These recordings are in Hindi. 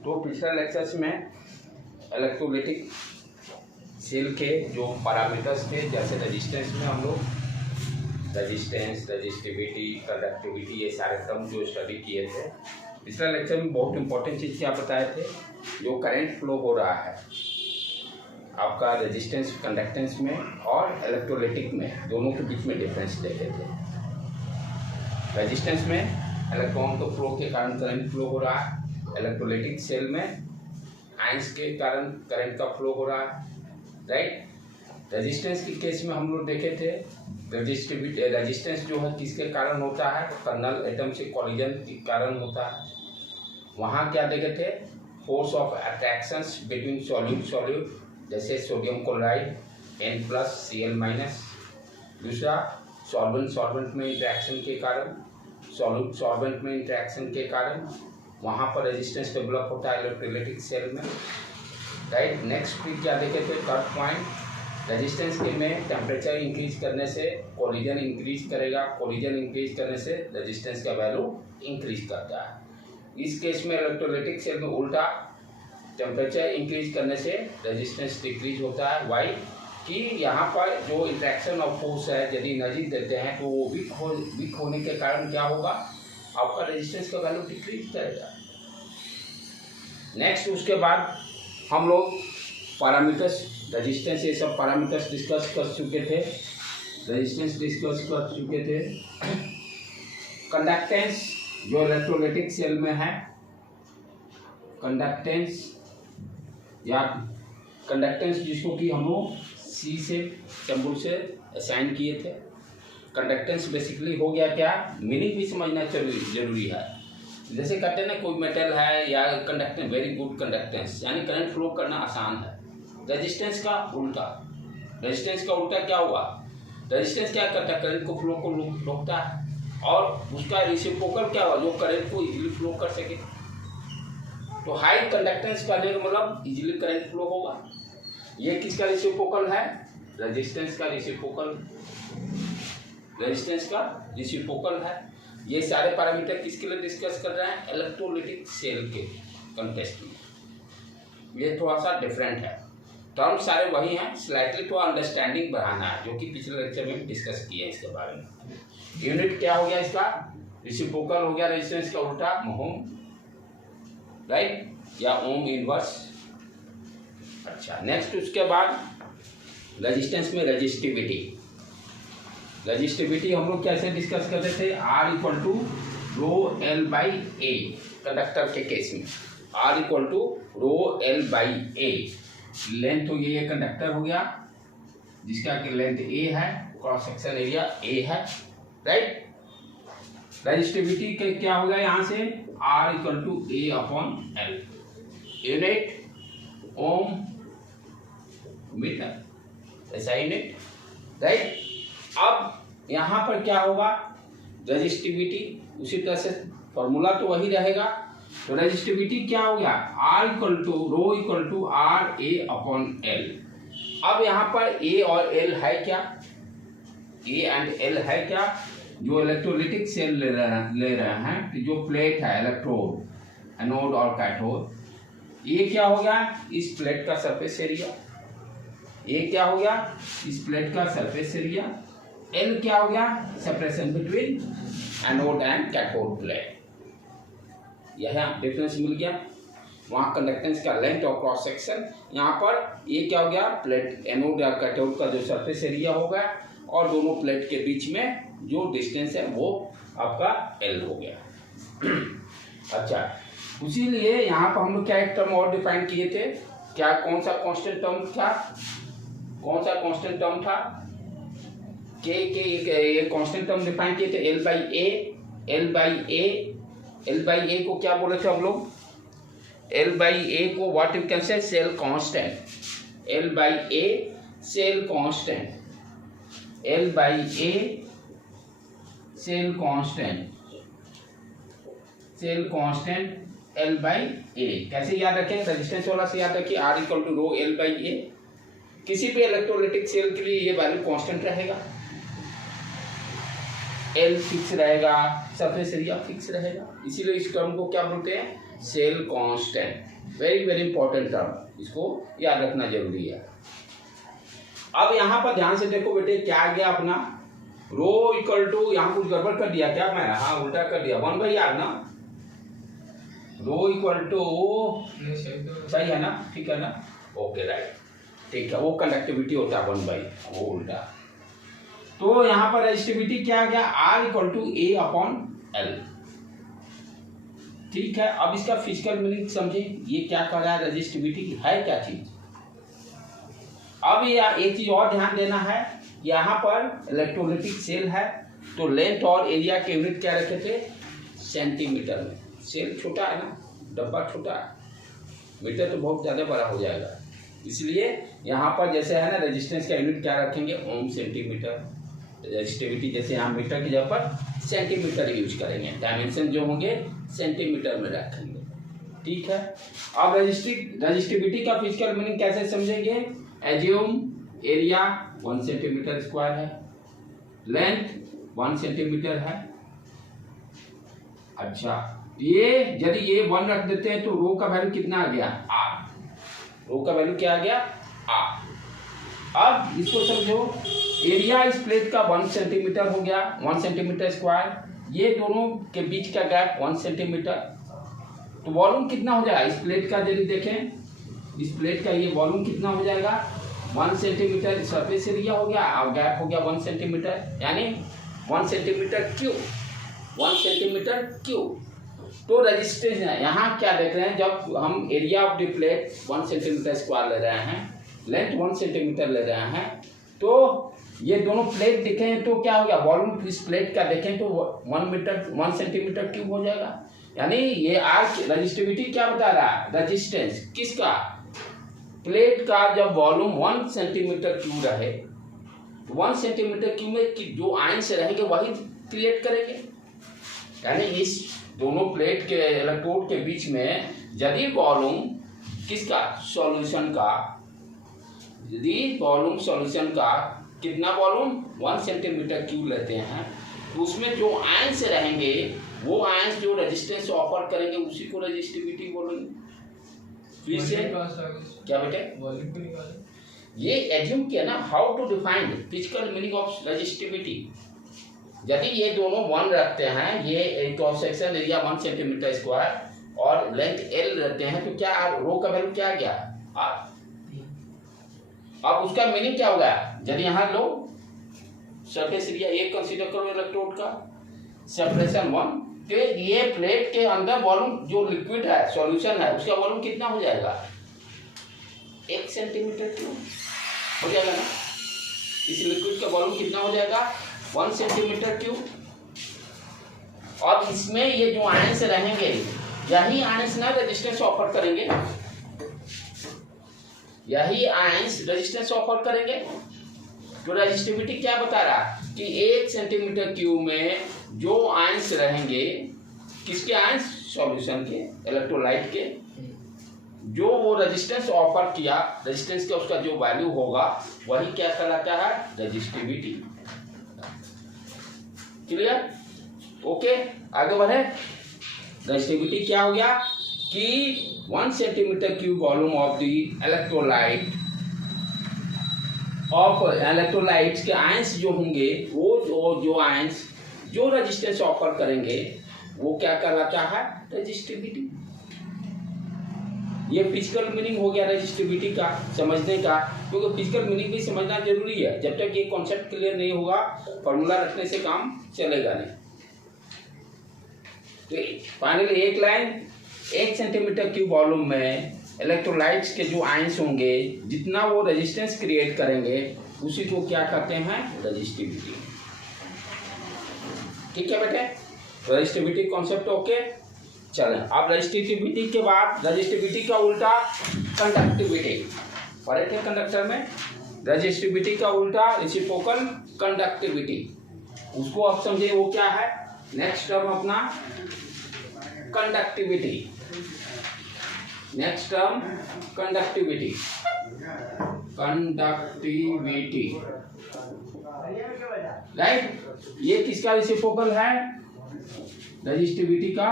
तो पिछले लेक्चर्स में इलेक्ट्रोलाइटिक सेल के जो पैरामीटर्स थे, जैसे रेजिस्टेंस में हम लोग रेजिस्टेंस, रेजिस्टिविटी, कंडक्टिविटी, ये सारे टर्म जो स्टडी किए थे। पिछले लेक्चर में बहुत इंपॉर्टेंट चीज़ क्या बताए थे, जो करंट फ्लो हो रहा है आपका रेजिस्टेंस कंडक्टेंस में और इलेक्ट्रोलाइटिक में, दोनों के बीच में डिफरेंस देखे थे। रेजिस्टेंस में इलेक्ट्रॉन के फ्लो के कारण करंट फ्लो हो रहा है, इलेक्ट्रोलाइटिक सेल में आयंस के कारण करंट का फ्लो हो रहा है, राइट। रेजिस्टेंस के केस में हम लोग देखे थे रेजिस्टिविटी, रेजिस्टेंस जो है किसके कारण होता है, कर्नल एटम से कॉलिजन के कारण होता है। वहाँ क्या देखे थे, force of attractions between solute, जैसे सोडियम क्लोराइड N+Cl-। दूसरा सॉल्वेंट में इंटरेक्शन के कारण, सॉल्वेंट में इंटरेक्शन के कारण वहाँ पर रेजिस्टेंस डेवलप होता है इलेक्ट्रोलाइटिक सेल में, राइट। नेक्स्ट फिर क्या देखे थे, थर्ड पॉइंट, रेजिस्टेंस के में टेम्परेचर इंक्रीज करने से कोलिजन इंक्रीज करेगा, कोलिजन इंक्रीज करने से रेजिस्टेंस का वैल्यू इंक्रीज करता है। इस केस में इलेक्ट्रोलाइटिक सेल में उल्टा, टेम्परेचर इंक्रीज करने से रेजिस्टेंस डिक्रीज होता है। वाई कि यहाँ पर जो इंट्रैक्शन ऑफ फोर्स है, यदि एनर्जी देते हैं तो वो वीक होने के कारण क्या होगा, आपका रेजिस्टेंस का वैल्यू डिक्रीज करेगा। नेक्स्ट उसके बाद हम लोग पैरामीटर्स, रेजिस्टेंस, ये सब पैरामीटर्स डिस्कस कर चुके थे, रेजिस्टेंस डिस्कस कर चुके थे। कंडक्टेंस जो इलेक्ट्रोलाइटिक सेल में है, कंडक्टेंस या कंडक्टेंस जिसको कि हम लोग सी से सिंबल से असाइन किए थे। कंडक्टेंस बेसिकली हो गया क्या, मीनिंग भी समझना जरूरी है। जैसे कहते हैं ना, कोई मेटल है या कंडक्टेंस, वेरी गुड कंडक्टेंस, यानी करंट फ्लो करना आसान है। रेजिस्टेंस का उल्टा, रेजिस्टेंस का उल्टा क्या हुआ, रेजिस्टेंस क्या करता है, करंट को फ्लो को रोकता है, और उसका रेसिप्रोकल क्या हुआ, जो करंट को इजीली फ्लो कर सके। तो हाई कंडक्टेंस करने का मतलब इजीली करंट फ्लो होगा। ये किसका रेसिप्रोकल है, रेजिस्टेंस का रेसिप्रोकल, रेजिस्टेंस का रेसिप्रोकल है। ये सारे पैरामीटर किसके लिए डिस्कस कर रहे हैं, इलेक्ट्रोलाइटिक सेल के कंटेक्स्ट में। ये थोड़ा सा डिफरेंट है, टर्म सारे वही हैं, स्लाइटली थोड़ा अंडरस्टैंडिंग बढ़ाना है, जो कि पिछले लेक्चर में डिस्कस किया है इसके बारे में। यूनिट क्या हो गया इसका, रेसिप्रोकल हो गया, रेजिस्टेंस का उल्टा ओम, राइट, या ओम इनवर्स। अच्छा, नेक्स्ट उसके बाद रेजिस्टेंस में रेजिस्टिविटी, रेजिस्टिविटी हम लोग कैसे डिस्कस करते थे, R=ρL/A, कंडक्टर के केस में R=ρL/A। लेंथ तो ये कंडक्टर हो गया जिसका कि लेंथ A है, क्रॉस सेक्शन एरिया A है, राइट। रेजिस्टिविटी के क्या हो गया यहाँ से, R=A/L, यूनिट ओम मीटर, ऐसा यूनिट, राइट। अब यहाँ पर क्या होगा, रेजिस्टिविटी उसी तरह से फॉर्मूला तो वही रहेगा। तो रेजिस्टिविटी क्या हो गया, R=ρ=RA/L। अब यहाँ पर A और L है क्या, A एंड L है क्या, जो इलेक्ट्रोलाइटिक सेल ले रहे हैं, जो प्लेट है इलेक्ट्रोड, एनोड और कैथोड, ये क्या हो गया, इस प्लेट का सरफेस एरिया, ये क्या हो गया, इस प्लेट का सरफेस एरिया। L क्या हो गया, separation between anode and cathode plate, यह डिफरेंस मिल गया। वहाँ कंडक्टेंस का लेंथ और क्रॉस सेक्शन, यहाँ पर ये क्या हो गया, प्लेट एनोड या कैथोड का जो सरफेस एरिया हो गया, और दोनों प्लेट के बीच में जो डिस्टेंस है वो आपका L हो गया। अच्छा, इसीलिए यहाँ पर हम लोग क्या एक टर्म और डिफाइन किए थे, क्या, कौन सा कांस्टेंट टर्म था, कौन सा कांस्टेंट टर्म था, के ये कांस्टेंट टर्म डिफाइन किए थे, L/A को क्या बोले थे हम लोग, L/A को what you can say, cell constant, L/A cell constant, L/A cell constant, cell constant L/A। कैसे याद रखें, रेजिस्टेंस वाला से याद रखिए, R=ρL/A। किसी भी इलेक्ट्रोलाइटिक सेल के लिए ये वैल्यू कांस्टेंट रहेगा, L फिक्स रहेगा, सरफेस एरिया फिक्स रहेगा, इसीलिए इस टर्म को क्या बोलते हैं, cell constant. Very very important term, इसको याद रखना जरूरी है। अब यहाँ पर ध्यान से देखो बेटे, क्या आ गया अपना रो इक्वल टू, यहाँ कुछ गड़बड़ कर दिया क्या मैं, हाँ उल्टा कर दिया, 1/r ना, रो इक्वल टू, सही है ना, ठीक है ना, ओके राइट, ठीक है, वो कंडक्टिविटी होता है 1/, वो उल्टा। तो यहाँ पर रेजिस्टिविटी क्या आ गया, R इक्वल टू A/L, ठीक है। अब इसका फिजिकल मीनिंग समझे, ये क्या कर रहा है, रेजिस्टिविटी है क्या चीज। अब एक चीज और ध्यान देना है, यहाँ पर इलेक्ट्रोलाइटिक सेल है, तो लेंथ और एरिया के यूनिट क्या रखे थे, सेंटीमीटर में। सेल छोटा है ना, डब्बा छोटा है, मीटर तो बहुत ज्यादा बड़ा हो जाएगा, इसलिए यहाँ पर जैसे है ना, रेजिस्टेंस का यूनिट क्या रखेंगे, ओम सेंटीमीटर, रेजिस्टिविटी जैसे यहाँ मीटर की जगह पर सेंटीमीटर यूज करेंगे, डायमेंशन जो होंगे सेंटीमीटर में रखेंगे, ठीक है। अब रेजिस्टिविटी का फिजिकल मीनिंग कैसे समझेंगे, एज्यूम एरिया 1 सेंटीमीटर स्क्वायर है, लेंथ 1 सेंटीमीटर है। अच्छा, ये यदि ये 1 रख देते हैं तो रो का वैल्यू कितना आ गया, r, रो का वैल्यू क्या आ गया, r। अब इसको समझो, एरिया इस प्लेट का 1 सेंटीमीटर हो गया, 1 सेंटीमीटर स्क्वायर, ये दोनों के बीच का गैप 1 सेंटीमीटर, तो वॉल्यूम कितना हो जाएगा इस प्लेट का, यदि देखें इस प्लेट का ये वॉल्यूम कितना हो जाएगा, 1 सेंटीमीटर सरफेस एरिया हो गया और गैप हो गया 1 सेंटीमीटर, यानी 1 सेंटीमीटर क्यूब, 1 सेंटीमीटर क्यूब। तो रेजिस्टेंस है, यहाँ क्या देख रहे हैं, जब हम area of the plate 1 centimetre square ले रहे हैं, लेंथ 1 सेंटीमीटर ले रहे हैं, तो ये दोनों प्लेट देखें तो क्या हो गया, वॉल्यूम इस प्लेट का देखें तो 1 सेंटीमीटर क्यूब हो जाएगा, यानी ये आज रेजिस्टिविटी क्या बता रहा है, रेजिस्टेंस किसका, प्लेट का। जब वॉल्यूम 1 सेंटीमीटर क्यूब रहे, 1 सेंटीमीटर क्यूब में जो आयंस रहेंगे वही क्रिएट करेंगे, यानी इस दोनों प्लेट के इलेक्ट्रोड के बीच में यदि वॉल्यूम किसका, सॉल्यूशन का, यदि वॉल्यूम सॉल्यूशन का कितना वॉल्यूम 1 सेंटीमीटर क्यूब लेते हैं, तो उसमें जो आयंस रहेंगे वो आयंस जो रेजिस्टेंस ऑफर करेंगे उसी को रेजिस्टिविटी बोलेंगे। फिर से क्या बेटे, वॉल्यूम को निकालें, ये एज्यूम किया ना, how to define physical meaning of resistivity. यदि ये दोनों 1 रखते हैं, ये cross section area 1 centimetre square और लेंथ L रहते हैं, तो क्या रो का वैल्यू क्या आ गया, R। अब उसका मीनिंग क्या होगा, यदि यहाँ लो सरफेस एरिया 1 कंसीडर करो इलेक्ट्रोड का, सेपरेशन 1, तो ये प्लेट के अंदर वॉल्यूम जो लिक्विड है, सॉल्यूशन है, उसका वॉल्यूम कितना हो जाएगा, 1 सेंटीमीटर क्यूब हो जाएगा ना, इस लिक्विड का वॉल्यूम कितना हो जाएगा, 1 सेंटीमीटर क्यूब। और इसमें ये जो आयंस रहेंगे, यही आयंस ना रेजिस्टेंस ऑफर करेंगे, यही आयंस रेजिस्टेंस ऑफर करेंगे। तो रेजिस्टिविटी क्या बता रहा कि 1 सेंटीमीटर क्यूब में जो आयंस रहेंगे, किसके आयंस, सॉल्यूशन के, इलेक्ट्रोलाइट के, जो वो रेजिस्टेंस ऑफर किया, रेजिस्टेंस का उसका जो वैल्यू होगा वही क्या कहलाता है, रेजिस्टिविटी। क्लियर, ओके, आगे बढ़े। रेजिस्टिविटी क्या हो गया कि 1 centimetre cube volume of the electrolyte, of electrolytes के आयंस जो होंगे, वो जो आयंस जो रेजिस्टेंस ऑफर करेंगे वो क्या कहलाता है, रेजिस्टिविटी। ये फिजिकल मीनिंग हो गया रेजिस्टिविटी का समझने का, क्योंकि फिजिकल मीनिंग भी समझना जरूरी है, जब तक ये कॉन्सेप्ट क्लियर नहीं होगा फॉर्मूला रखने से काम चलेगा नहीं। तो फाइनली एक लाइन, 1 सेंटीमीटर क्यूब वॉल्यूम में इलेक्ट्रोलाइट्स के जो आयंस होंगे, जितना वो रेजिस्टेंस क्रिएट करेंगे उसी को क्या कहते हैं, रेजिस्टिविटी। ठीक है बेटे, रेजिस्टिविटी कॉन्सेप्ट ओके। चलें, अब रेजिस्टिविटी के बाद रेजिस्टिविटी का उल्टा कंडक्टिविटी पढ़े थे कंडक्टर में, रेजिस्टिविटी का उल्टा रेसिप्रोकल कंडक्टिविटी, उसको आप समझे वो क्या है। नेक्स्ट टर्म अपना conductivity, next term conductivity, conductivity right. ये किसका रेसिप्रोकल है, रजिस्टिविटी का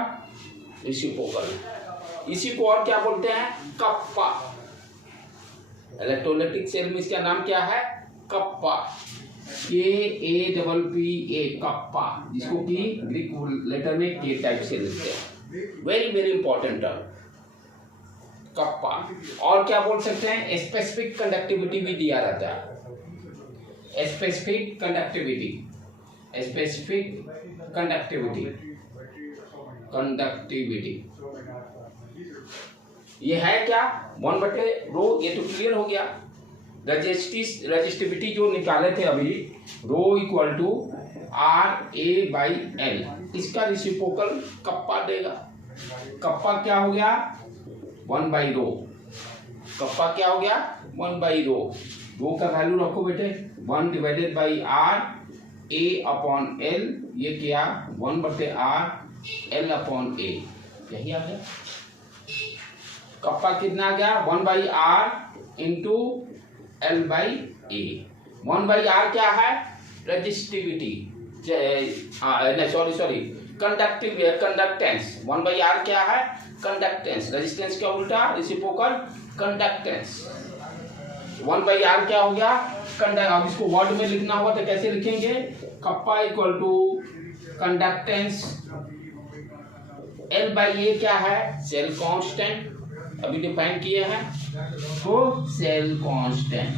रेसिप्रोकल। इसी को और क्या बोलते हैं? कप्पा। इलेक्ट्रोलाइटिक सेल में इसका नाम क्या है? कप्पा, KAPPA, कप्पा, जिसको कि ग्रीक लेटर में के टाइप से लिखते हैं। Very very important term kappa. और क्या बोल सकते हैं? स्पेसिफिक कंडक्टिविटी भी दिया रहता है। Specific conductivity, specific conductivity, conductivity ये है क्या? 1/ρ। ये तो क्लियर हो गया। रजिस्टिविटी जो निकाले थे अभी, ρ = RA/L, इसका रेसिप्रोकल कप्पा देगा। कप्पा क्या हो गया? 1/ρ। कप्पा क्या हो गया? 1/ρ। रो का वैल्यू रखो बेटे, 1/RA/L, ये क्या? 1/RL/A, यही आ गया। कप्पा कितना आ गया? 1/R × L/A। 1/R क्या है? Resistivity, sorry conductance. 1/R क्या है? कंडक्टेंस। रेजिस्टेंस का उल्टा रेसिप्रोकल कंडक्टेंस। 1/R क्या हो गया? अब इसको वर्ड में लिखना हुआ तो कैसे लिखेंगे? कप्पा = कंडक्टेंस, L/A क्या है? सेल कांस्टेंट, अभी डिफाइन किए हैं तो सेल कांस्टेंट।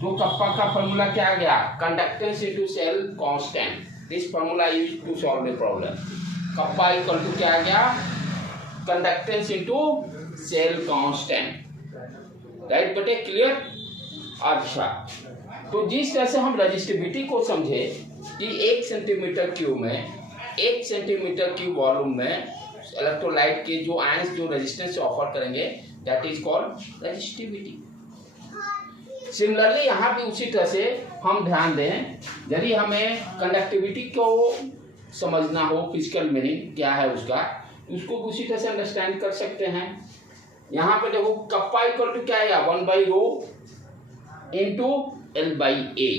तो कप्पा का फॉर्मूला क्या आ गया? Conductance × cell constant. This formula used to solve the problem. Kappa = क्या आ गया? Conductance × cell constant. राइट बेटे, क्लियर? अच्छा, तो जिस तरह से हम रजिस्टिविटी को समझे कि 1 सेंटीमीटर क्यूब में, 1 सेंटीमीटर क्यूब वॉल्यूम में इलेक्ट्रोलाइट के जो आयंस जो रेजिस्टेंस ऑफर करेंगे, that is called resistivity. Similarly यहाँ भी उसी तरह से हम ध्यान दें, यदि हमें कंडक्टिविटी को समझना हो, फिजिकल मीनिंग क्या है उसका, उसको उसी तरह से अंडरस्टैंड कर सकते हैं। यहाँ पे देखो कप्पा = क्या है? 1/ρ × L/A।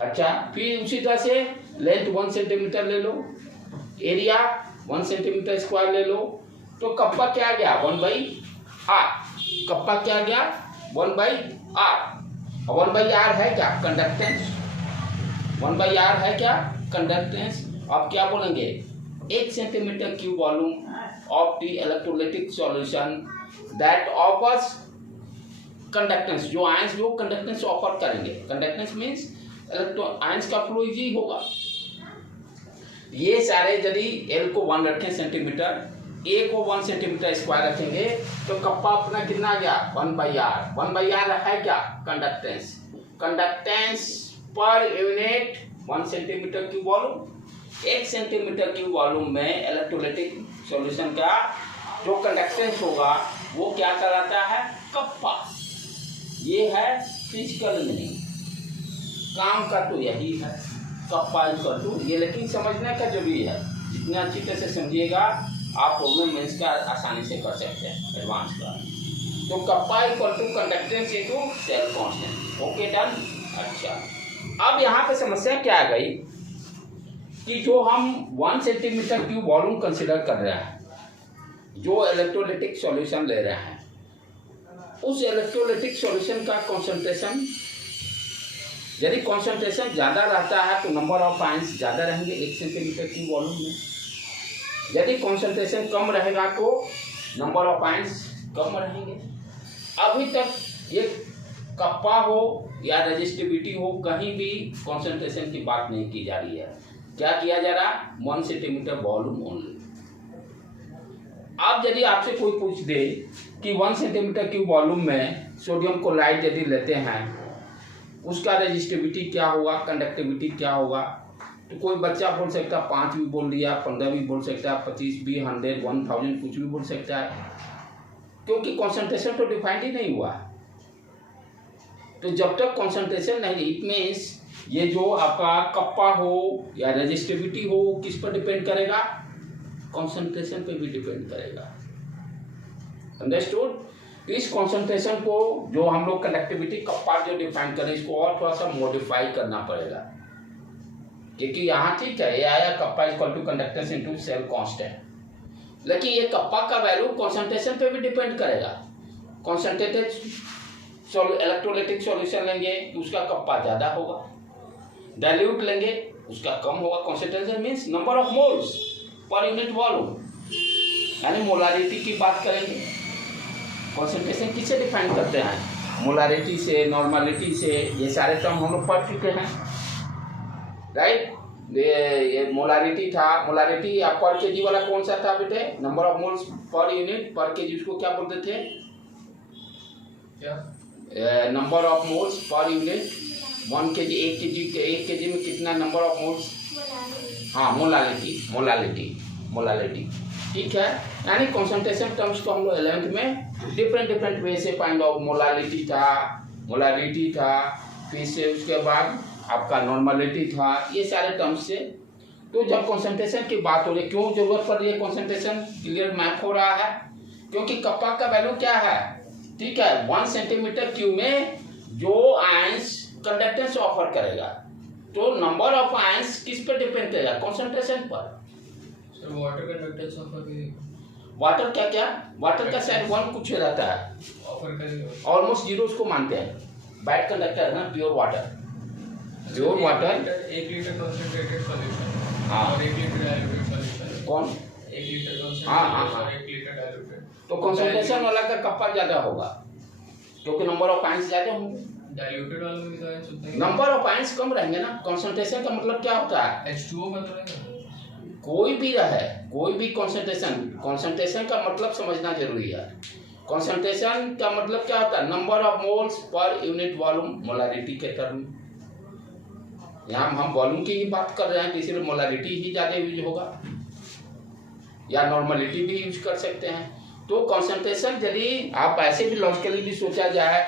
अच्छा, फिर उसी तरह से लेंथ 1 सेंटीमीटर ले लो, एरिया 1 सेंटीमीटर स्क्वायर ले लो, तो कप्पा क्या आ गया? 1/R। कप्पा क्या आ गया? 1/R। 1/R है क्या? कंडक्टेंस। 1/R है क्या? कंडक्टेंस। अब क्या बोलेंगे? 1 centimetre cube volume of the electrolytic solution that offers conductance, जो आयंस जो कंडक्टेंस ऑफर करेंगे। कंडक्टेंस मीन्स आयंस का फ्लो इजी होगा। ये सारे यदि L को 1 रखें सेंटीमीटर, A को 1 सेंटीमीटर स्क्वायर रखेंगे, तो कप्पा अपना कितना आ गया? 1/R। 1/R है क्या? Conductance. Conductance per unit 1 centimetre cube volume. 1 centimetre cube volume में इलेक्ट्रोलाइटिक सॉल्यूशन का जो कंडक्टेंस होगा वो क्या कहलाता है? कप्पा। ये है फिजिकल मीनिंग। काम का तो यही है, कप्पा = ये, लेकिन समझने का जरूरी है। जितना अच्छी तरह से समझिएगा आप प्रॉब्लम मेंस का आसानी से कर सकते हैं, एडवांस का। तो kappa = conductance × cell constant. Okay, done. अच्छा, अब यहाँ पे समस्या क्या आ गई कि जो हम 1 सेंटीमीटर क्यूब वॉल्यूम कंसिडर कर रहे हैं, जो इलेक्ट्रोलाइटिक सॉल्यूशन ले रहे हैं, उस इलेक्ट्रोलाइटिक सॉल्यूशन का कंसंट्रेशन, यदि कंसंट्रेशन ज़्यादा रहता है तो नंबर ऑफ आयंस ज़्यादा रहेंगे 1 सेंटीमीटर क्यूब वॉल्यूम में। यदि कंसंट्रेशन कम रहेगा तो नंबर ऑफ आयंस कम रहेंगे। अभी तक ये कप्पा हो या रजिस्टिविटी हो, कहीं भी कंसंट्रेशन की बात नहीं की जा रही है। क्या किया जा रहा? 1 सेंटीमीटर वॉल्यूम ओनली। अब यदि आपसे कोई पूछ दे कि 1 सेंटीमीटर क्यूब वॉल्यूम में सोडियम क्लोराइड यदि लेते हैं, उसका रेजिस्टिविटी क्या होगा, कंडक्टिविटी क्या होगा, तो कोई बच्चा बोल सकता है 5 भी बोल दिया, 15 भी बोल सकता है, 25 भी, 100, 1000 कुछ भी बोल सकता है, क्योंकि कॉन्सेंट्रेशन तो डिफाइंड ही नहीं हुआ। तो जब तक कॉन्सेंट्रेशन नहीं, इट मीन्स ये जो आपका कप्पा हो या रेजिस्टिविटी हो, किस पर डिपेंड करेगा? कॉन्सेंट्रेशन पे भी डिपेंड करेगा। अंडरस्टूड? इस कॉन्सेंट्रेशन को जो हम लोग कंडक्टिविटी कप्पा जो डिफाइन करें, इसको और थोड़ा सा मॉडिफाई करना पड़ेगा। क्योंकि यहाँ ठीक है, ये आया kappa equal to conductance into cell constant, लेकिन ये कप्पा का वैल्यू कंसंट्रेशन पे भी डिपेंड करेगा। कंसंट्रेटेड इलेक्ट्रोलाइटिक सॉल्यूशन लेंगे तो उसका कप्पा ज़्यादा होगा, डाइल्यूट लेंगे उसका कम होगा। Concentration means number of moles per unit volume, यानी मोलारिटी की बात करेंगे। कंसंट्रेशन किससे डिफाइन करते हैं? मोलारिटी से, नॉर्मलिटी से, ये सारे टर्म हम लोग पढ़ चुके हैं, राइट। ये मोलारिटी था, मोलारिटी आप पर केजी वाला कौन सा था बेटे? Number of moles per unit पर केजी, उसको क्या बोलते थे? क्या? Number of moles per unit 1 kg, 1 kg में कितना नंबर ऑफ मोल्स? हाँ, मोलालिटी, ठीक है। यानी कंसंट्रेशन टर्म्स को हम लोग 11th में डिफरेंट वे से फाइंड आउट। मोलालिटी था, फिर से उसके बाद आपका नॉर्मलिटी था, ये सारे टर्म्स से। तो जब कंसंट्रेशन की बात हो रही है, क्यों जरूरत पड़ रही है कंसंट्रेशन? क्लियर मैप हो रहा है, क्योंकि कप्पा का वैल्यू क्या है? ठीक है, 1 सेंटीमीटर क्यूब में जो आयंस कंडक्टेंस ऑफर करेगा, तो नंबर ऑफ आयंस किस पर डिपेंड करेगा? कंसंट्रेशन पर। सर वाटर कंडक्टेंस ऑफर करेगा। वाटर क्या? वाटर का शायद 1 कुछ रहता है, ऑफर करेगा, ऑलमोस्ट 0 उसको मानते हैं। बैड कंडक्टर है ना, pure water 1 litre concentrated solution, हाँ, और 1 लीटर डाइल्यूटेड सॉल्यूशन। कौन? 1 लीटर कंसंट्रेटेड हाँ, 1 लीटर डाइल्यूटेड। तो कंसंट्रेशन वाला का कप्पा ज्यादा होगा, क्योंकि नंबर ऑफ आयंस ज्यादा होंगे। डाइल्यूटेड वाले में तो आयंस उतने ही, नंबर ऑफ आयंस कम रहेंगे ना। कंसंट्रेशन का मतलब क्या होता है? H2O में तो रहेगा। कोई भी रहे, कोई भी कंसंट्रेशन का मतलब समझना जरूरी है। कंसंट्रेशन का मतलब क्या होता है? Number of moles per unit volume, molarity के टर्म। यहाँ हम वॉल्यूम की ही बात कर रहे हैं, इसलिए मोलारिटी ही ज़्यादा यूज होगा, या नॉर्मलिटी भी यूज कर सकते हैं। तो कंसंट्रेशन यदि आप ऐसे भी लॉजिकली भी सोचा जाए,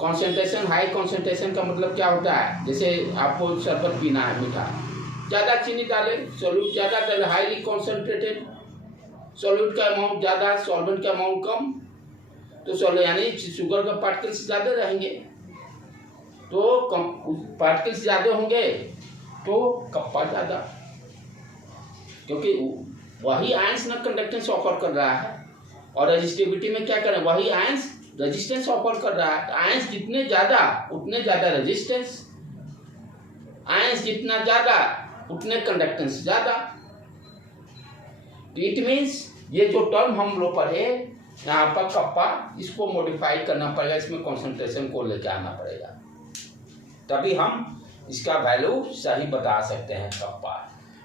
कंसंट्रेशन, हाई कंसंट्रेशन का मतलब क्या होता है? जैसे आपको शरबत पीना है मीठा, ज़्यादा चीनी डाले, सॉल्यूट ज़्यादा डाले, हाईली कॉन्सेंट्रेटेड, सॉल्यूट का अमाउंट ज़्यादा, सॉल्वेंट का अमाउंट कम, तो सॉल्यूट यानी शुगर का पार्टिकल्स ज़्यादा रहेंगे, तो पार्टिकल्स ज़्यादा होंगे तो कप्पा ज़्यादा, क्योंकि वही आयंस ना कंडक्टेंस ऑफर कर रहा है, और रेजिस्टिविटी में क्या करें? वही आयंस रेजिस्टेंस ऑफर कर रहा है। आयंस जितने ज़्यादा उतने ज़्यादा रेजिस्टेंस, आयंस जितना ज़्यादा उतने कंडक्टेंस ज़्यादा। इट मीन्स ये जो टर्म हम लोग पढ़े यहाँ पर कप्पा, इसको मॉडिफाई करना पड़ेगा, इसमें कंसंट्रेशन को लेकर आना पड़ेगा, तभी हम इसका वैल्यू सही बता सकते हैं कप्पा।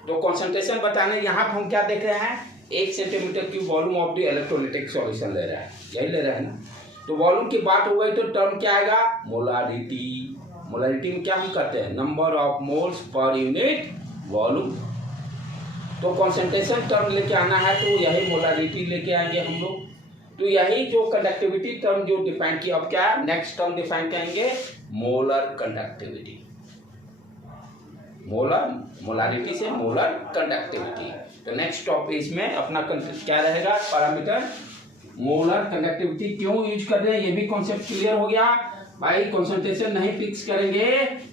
तो कंसंट्रेशन बताने यहाँ पर हम क्या देख रहे हैं? 1 centimetre cube volume of the electrolytic solution ले रहे हैं, यही ले रहे हैं ना। तो वॉल्यूम की बात हो गई तो टर्म क्या आएगा? मोलारिटी। मोलारिटी में क्या हम करते हैं? Number of moles per unit volume. तो कंसंट्रेशन टर्म लेके आना है तो यही मोलारिटी लेके आएंगे हम लोग। तो यही जो कंडक्टिविटी टर्म जो डिफाइन किया, अब क्या नेक्स्ट टर्म डिफाइन करेंगे? Molar conductivity. मोलारिटी से मोलर कंडक्टिविटी। तो नेक्स्ट टॉपिक इसमें अपना क्या रहेगा? Parameter molar conductivity. क्यों यूज कर रहे हैं ये भी कॉन्सेप्ट क्लियर हो गया भाई। कंसंट्रेशन नहीं फिक्स करेंगे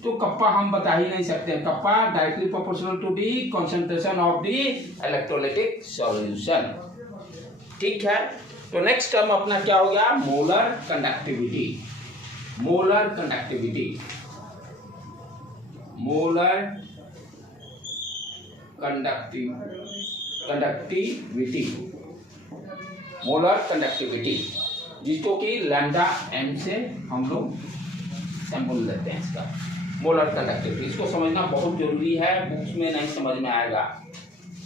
तो कप्पा हम बता ही नहीं सकते। Kappa directly proportional to the concentration of the electrolytic solution, ठीक है। तो नेक्स्ट टर्म अपना क्या हो गया? Molar conductivity. Molar conductivity, molar conductivity, molar conductivity, जिसको कि लैम्डा एम से हम लोग सैंपल लेते हैं इसका। मोलर कंडक्टिविटी इसको समझना बहुत जरूरी है, बुक्स में नहीं समझ में आएगा।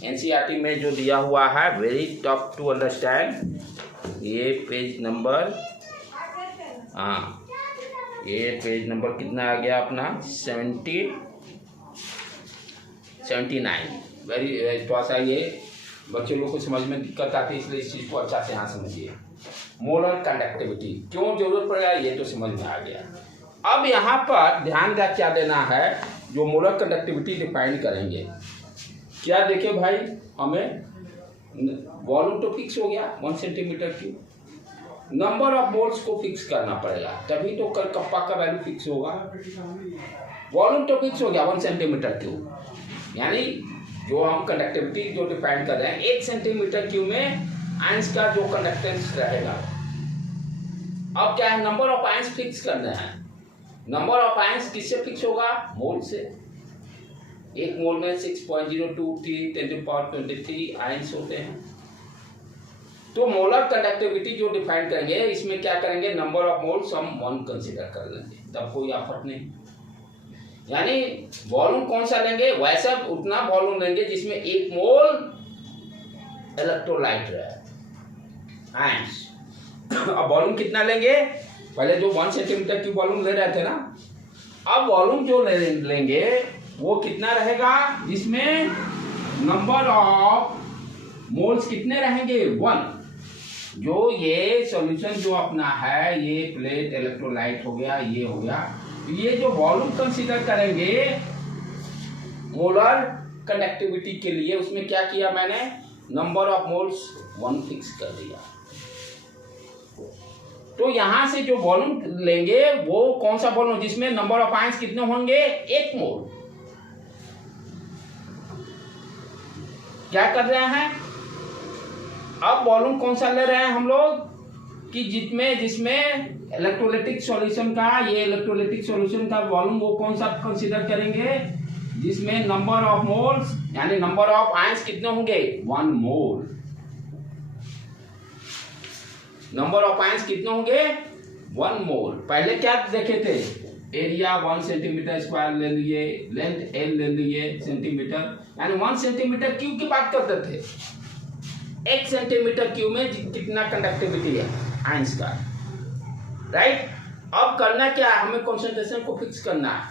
एनसीईआरटी में जो दिया हुआ है वेरी टफ टू अंडरस्टैंड। ये पेज नंबर, हाँ ये पेज नंबर कितना आ गया अपना? 79। वेरी थोड़ा सा ये बच्चे लोग को समझ में दिक्कत आती है, इसलिए इस चीज़ को अच्छा से यहाँ समझिए। मोलर कंडक्टिविटी क्यों जरूरत पड़ेगा ये तो समझ में आ गया। अब यहाँ पर ध्यान का क्या देना है? जो मोलर कंडक्टिविटी डिफाइन करेंगे, क्या देखे भाई, हमें वॉल्यूम तो फिक्स हो गया 1 centimetre cube, number of moles को फिक्स करना पड़ेगा, तभी तो कप्पा का वैल्यू फिक्स होगा। वॉल्यूम तो फिक्स हो गया 1 सेंटीमीटर क्यूब, यानी जो हम कंडक्टिविटी जो डिफाइन कर रहे हैं 1 सेंटीमीटर क्यूब में आयंस का जो कंडक्टेंस रहेगा। अब क्या है, नंबर ऑफ आयंस फिक्स करना है। नंबर ऑफ आयंस किससे फिक्स होगा? मोल से। एक मोल में 6.023 10⁻23 आयंस होते हैं। तो मोलर कंडक्टिविटी जो डिफाइन करेंगे इसमें क्या करेंगे, नंबर ऑफ मोल्स हम 1 कंसीडर कर लेंगे, तब कोई आफत नहीं। यानी वॉल्यूम कौन सा लेंगे, वैसा उतना वॉल्यूम लेंगे जिसमें 1 मोल इलेक्ट्रोलाइट रहे आयंस। अब वॉल्यूम कितना लेंगे, पहले जो 1 सेंटीमीटर की वॉल्यूम ले रहे थे ना, अब वॉल्यूम जो लेंगे वो कितना रहेगा, जिसमें नंबर ऑफ मोल्स कितने रहेंगे, 1। जो ये सॉल्यूशन जो अपना है, ये प्लेट इलेक्ट्रोलाइट हो गया, ये हो गया, ये जो वॉल्यूम कंसीडर करेंगे मोलर कंडक्टिविटी के लिए, उसमें क्या किया मैंने, नंबर ऑफ मोल्स 1 फिक्स कर दिया। तो यहां से जो वॉल्यूम लेंगे वो कौन सा वॉल्यूम, जिसमें नंबर ऑफ आयंस कितने होंगे, 1 मोल। क्या कर रहे हैं, अब वॉल्यूम कौन सा ले रहे हैं हम लोग कि जिसमें इलेक्ट्रोलाइटिक सॉल्यूशन का, ये इलेक्ट्रोलाइटिक सॉल्यूशन का वॉल्यूम वो कौन सा कंसीडर करेंगे, जिसमें नंबर ऑफ मोल्स यानी नंबर ऑफ आयंस कितने होंगे, 1 मोल। नंबर ऑफ आयंस कितने होंगे, 1 मोल। पहले क्या देखे थे, एरिया 1 सेंटीमीटर स्क्वायर ले लिए, लेंथ L ले लिए सेंटीमीटर, यानी 1 सेंटीमीटर क्यूब की बात करते थे। 1 सेंटीमीटर क्यूब में कितना कंडक्टिविटी है आयंस का, राइट। अब करना क्या है, हमें कंसंट्रेशन को फिक्स करना है।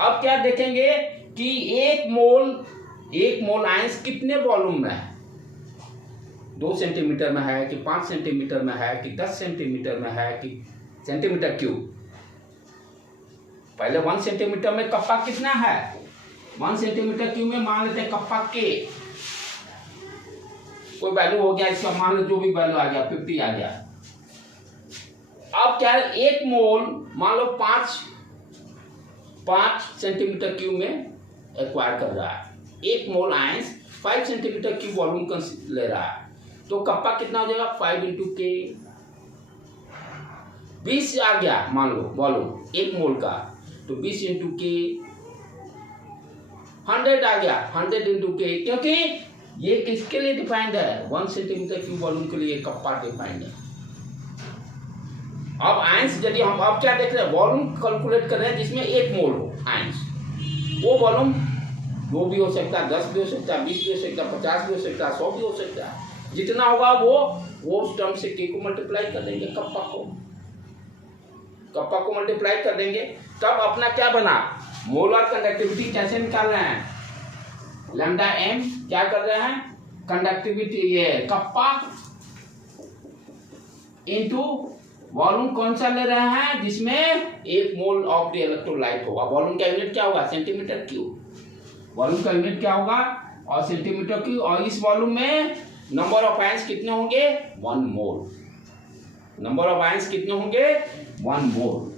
अब क्या देखेंगे कि 1 मोल आयंस कितने वॉल्यूम में है, 2 सेंटीमीटर में है कि 5 सेंटीमीटर में है कि 10 सेंटीमीटर में है कि सेंटीमीटर क्यूब। पहले 1 सेंटीमीटर में कप्पा कितना है, 1 सेंटीमीटर क्यूब में मान लेते हैं कप्पा के कोई वैल्यू हो गया, इसका मान लो जो भी वैल्यू आ गया 50 आ गया। अब क्या है, 1 मोल मान लो 5 सेंटीमीटर क्यूब में एक्वायर कर रहा है, 1 मोल आयंस 5 सेंटीमीटर क्यूब वॉल्यूम ले रहा है, तो कप्पा कितना हो जाएगा, 5 × K। 20 आ गया मान लो वॉल्यूम 1 मोल का, तो 20 × K। 100 आ गया, 100 × K, क्योंकि ये किसके लिए डिफाइंड है, 1 सेंटीमीटर क्यूब वॉल्यूम के लिए कप्पा डिफाइंड है। अब आयंस यदि हम अब क्या देख रहे हैं, वॉल्यूम कैलकुलेट कर रहे हैं जिसमें 1 मोल हो आयंस, वो वॉल्यूम 2 भी हो सकता है, 10 भी हो सकता है, 20 भी हो सकता है, 50 भी हो सकता है, 100 भी हो सकता है। जितना होगा वो उस टर्म से K को मल्टीप्लाई कर देंगे, कप्पा को मल्टीप्लाई कर देंगे, तब अपना क्या बना, मोलर कंडक्टिविटी कैसे निकाल रहे हैं, लैम्डा m क्या कर रहे हैं, कंडक्टिविटी ये कप्पा इनटू वॉल्यूम कौन सा ले रहे हैं, जिसमें 1 मोल ऑफ द इलेक्ट्रोलाइट होगा। वॉल्यूम का यूनिट क्या होगा, सेंटीमीटर क्यूब। वॉल्यूम का यूनिट क्या होगा, और सेंटीमीटर क्यूब, और इस वॉल्यूम में नंबर ऑफ आयंस कितने होंगे, 1 मोल। नंबर ऑफ आयंस कितने होंगे, 1 मोल।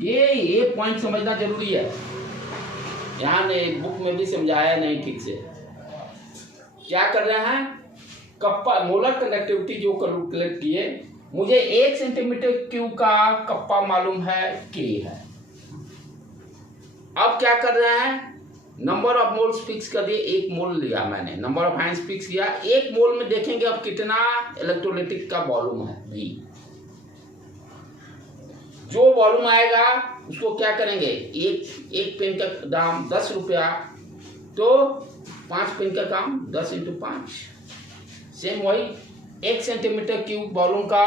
ये पॉइंट समझना जरूरी है, यहाँ नहीं बुक में भी समझाया नहीं ठीक से। क्या कर रहे हैं, कप्पा मोलर कंडक्टिविटी जो कैलकुलेट किए, मुझे 1 सेंटीमीटर क्यूब का कप्पा मालूम है, K है। अब क्या कर रहे हैं, नंबर ऑफ मोल्स फिक्स कर दिए, 1 मोल लिया मैंने, नंबर ऑफ आयंस फिक्स किया, 1 मोल में देखेंगे अब कितना इलेक्ट्रोलाइटिक का वॉल्यूम है, V। जो वॉल्यूम आएगा उसको क्या करेंगे, एक पेन का दाम 10 रुपया, तो 5 पेन का काम 10 × 5। सेम वही 1 सेंटीमीटर क्यूब वॉल्यूम का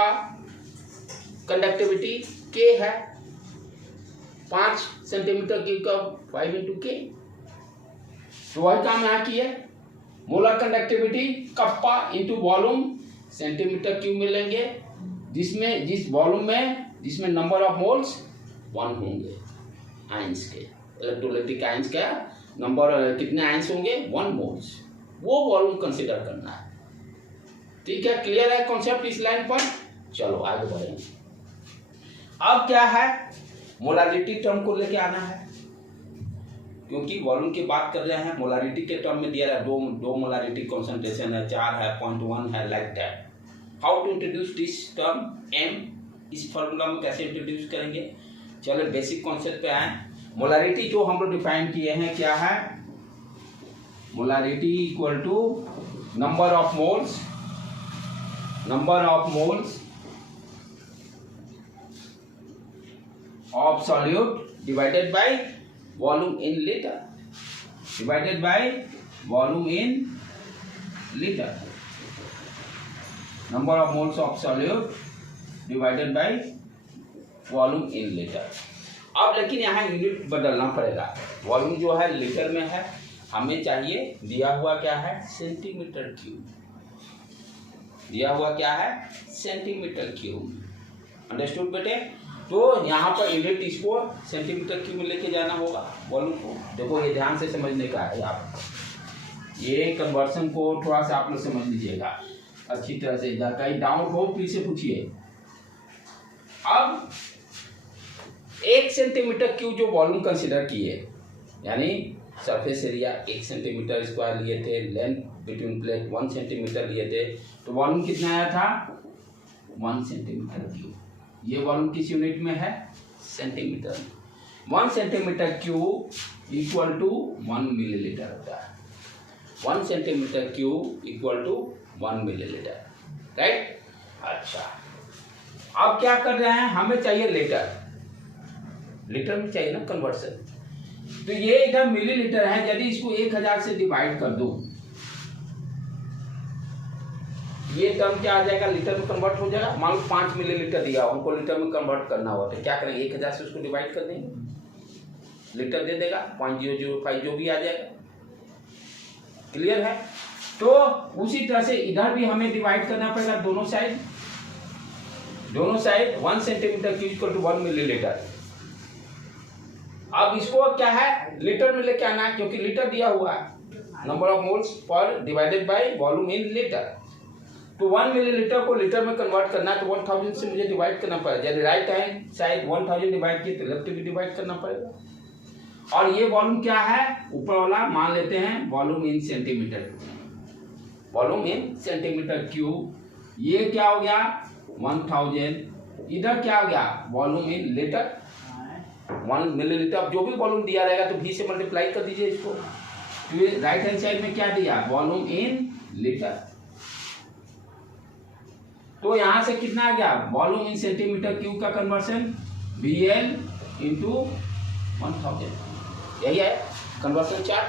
कंडक्टिविटी K है, 5 सेंटीमीटर क्यूब का 5 × K। तो वही काम यहाँ किए, molar conductivity kappa into volume centimetre cube में लेंगे, जिस वॉल्यूम में जिसमें नंबर ऑफ मोल्स 1 होंगे आयंस के, इलेक्ट्रोलाइटिक आयंस का नंबर कितने आयंस होंगे, 1 मोल्स, वो वॉल्यूम कंसीडर करना है। ठीक है, क्लियर है कॉन्सेप्ट इस लाइन पर। चलो आगे बढ़ेंगे। अब क्या है, मोलारिटी टर्म को लेके आना है, क्योंकि वॉल्यूम की बात कर रहे हैं। मोलारिटी के टर्म में दिया रहा है दो मोलारिटी कॉन्सेंट्रेशन है, 4 है, 0.1 है, like that. How to introduce this term m, इस फॉर्मूला में कैसे इंट्रोड्यूस करेंगे? चलो बेसिक कॉन्सेप्ट पे आए। मोलारिटी जो हम लोग डिफाइन किए हैं क्या है? Molarity equal to number of moles of solute divided by volume in litre, number of moles of solute divided by volume in litre. अब लेकिन यहाँ यूनिट बदलना पड़ेगा। वॉल्यूम जो है लीटर में है, हमें चाहिए दिया हुआ क्या है? Centimetre cube. दिया हुआ क्या है? Centimetre cube. अंडरस्टूड बेटे? तो यहाँ पर यूनिट इसको सेंटीमीटर क्यूब में लेके जाना होगा वॉल्यूम को। देखो ये ध्यान से समझने का है, आप ये कन्वर्सन को थोड़ा सा आप लोग समझ लीजिएगा अच्छी तरह से। कहीं डाउट हो फिर से पूछिए। अब 1 सेंटीमीटर क्यूब जो वॉल्यूम कंसिडर किए, यानी सरफेस एरिया 1 सेंटीमीटर स्क्वायर लिए थे, लेंथ बिटवीन प्लेट 1 सेंटीमीटर लिए थे, तो वॉल्यूम कितना आया था? 1 सेंटीमीटर क्यूब। ये वॉल्यूम किस यूनिट में है? Centimetre. 1 centimetre cube equal to 1 millilitre होता है। 1 centimetre cube equal to 1 millilitre, right? अच्छा, अब क्या कर रहे हैं? हमें चाहिए लीटर में चाहिए ना कन्वर्सन। तो ये इधर मिलीलीटर है, यदि इसको 1000 से डिवाइड कर दो, ये टर्म क्या आ जाएगा? लीटर में कन्वर्ट हो जाएगा। मान लो 5 मिलीलीटर दिया, उनको लीटर में कन्वर्ट करना हुआ तो क्या करेंगे? 1000 से उसको डिवाइड कर देंगे, लीटर दे देगा, 0.005 जो भी आ जाएगा। क्लियर है? तो उसी तरह से इधर भी हमें डिवाइड करना पड़ेगा दोनों side 1 centimetre cube equal to 1 millilitre. अब इसको क्या है? लीटर में लेके आना है, क्योंकि लीटर दिया हुआ है, number of moles per divided by volume in litre. तो 1 मिलीलीटर को लीटर में कन्वर्ट करना है तो 1000 से मुझे डिवाइड करना पड़ेगा। यदि राइट हैंड साइड 1000 डिवाइड किए तो लेफ्ट भी डिवाइड करना पड़ेगा। और ये वॉल्यूम क्या है? ऊपर वाला मान लेते हैं वॉल्यूम इन सेंटीमीटर क्यूब। ये क्या हो गया? 1000। इधर क्या हो गया? Volume in litre 1 millilitre. अब जो भी वॉल्यूम दिया रहेगा तो v से मल्टीप्लाई कर दीजिए इसको। तो राइट हैंड साइड में क्या दिया? Volume in litre. तो यहां से कितना आ गया? वॉल्यूम इन सेंटीमीटर क्यूब का कन्वर्सन VL इंटू 1000, यही है कन्वर्सन चार्ट।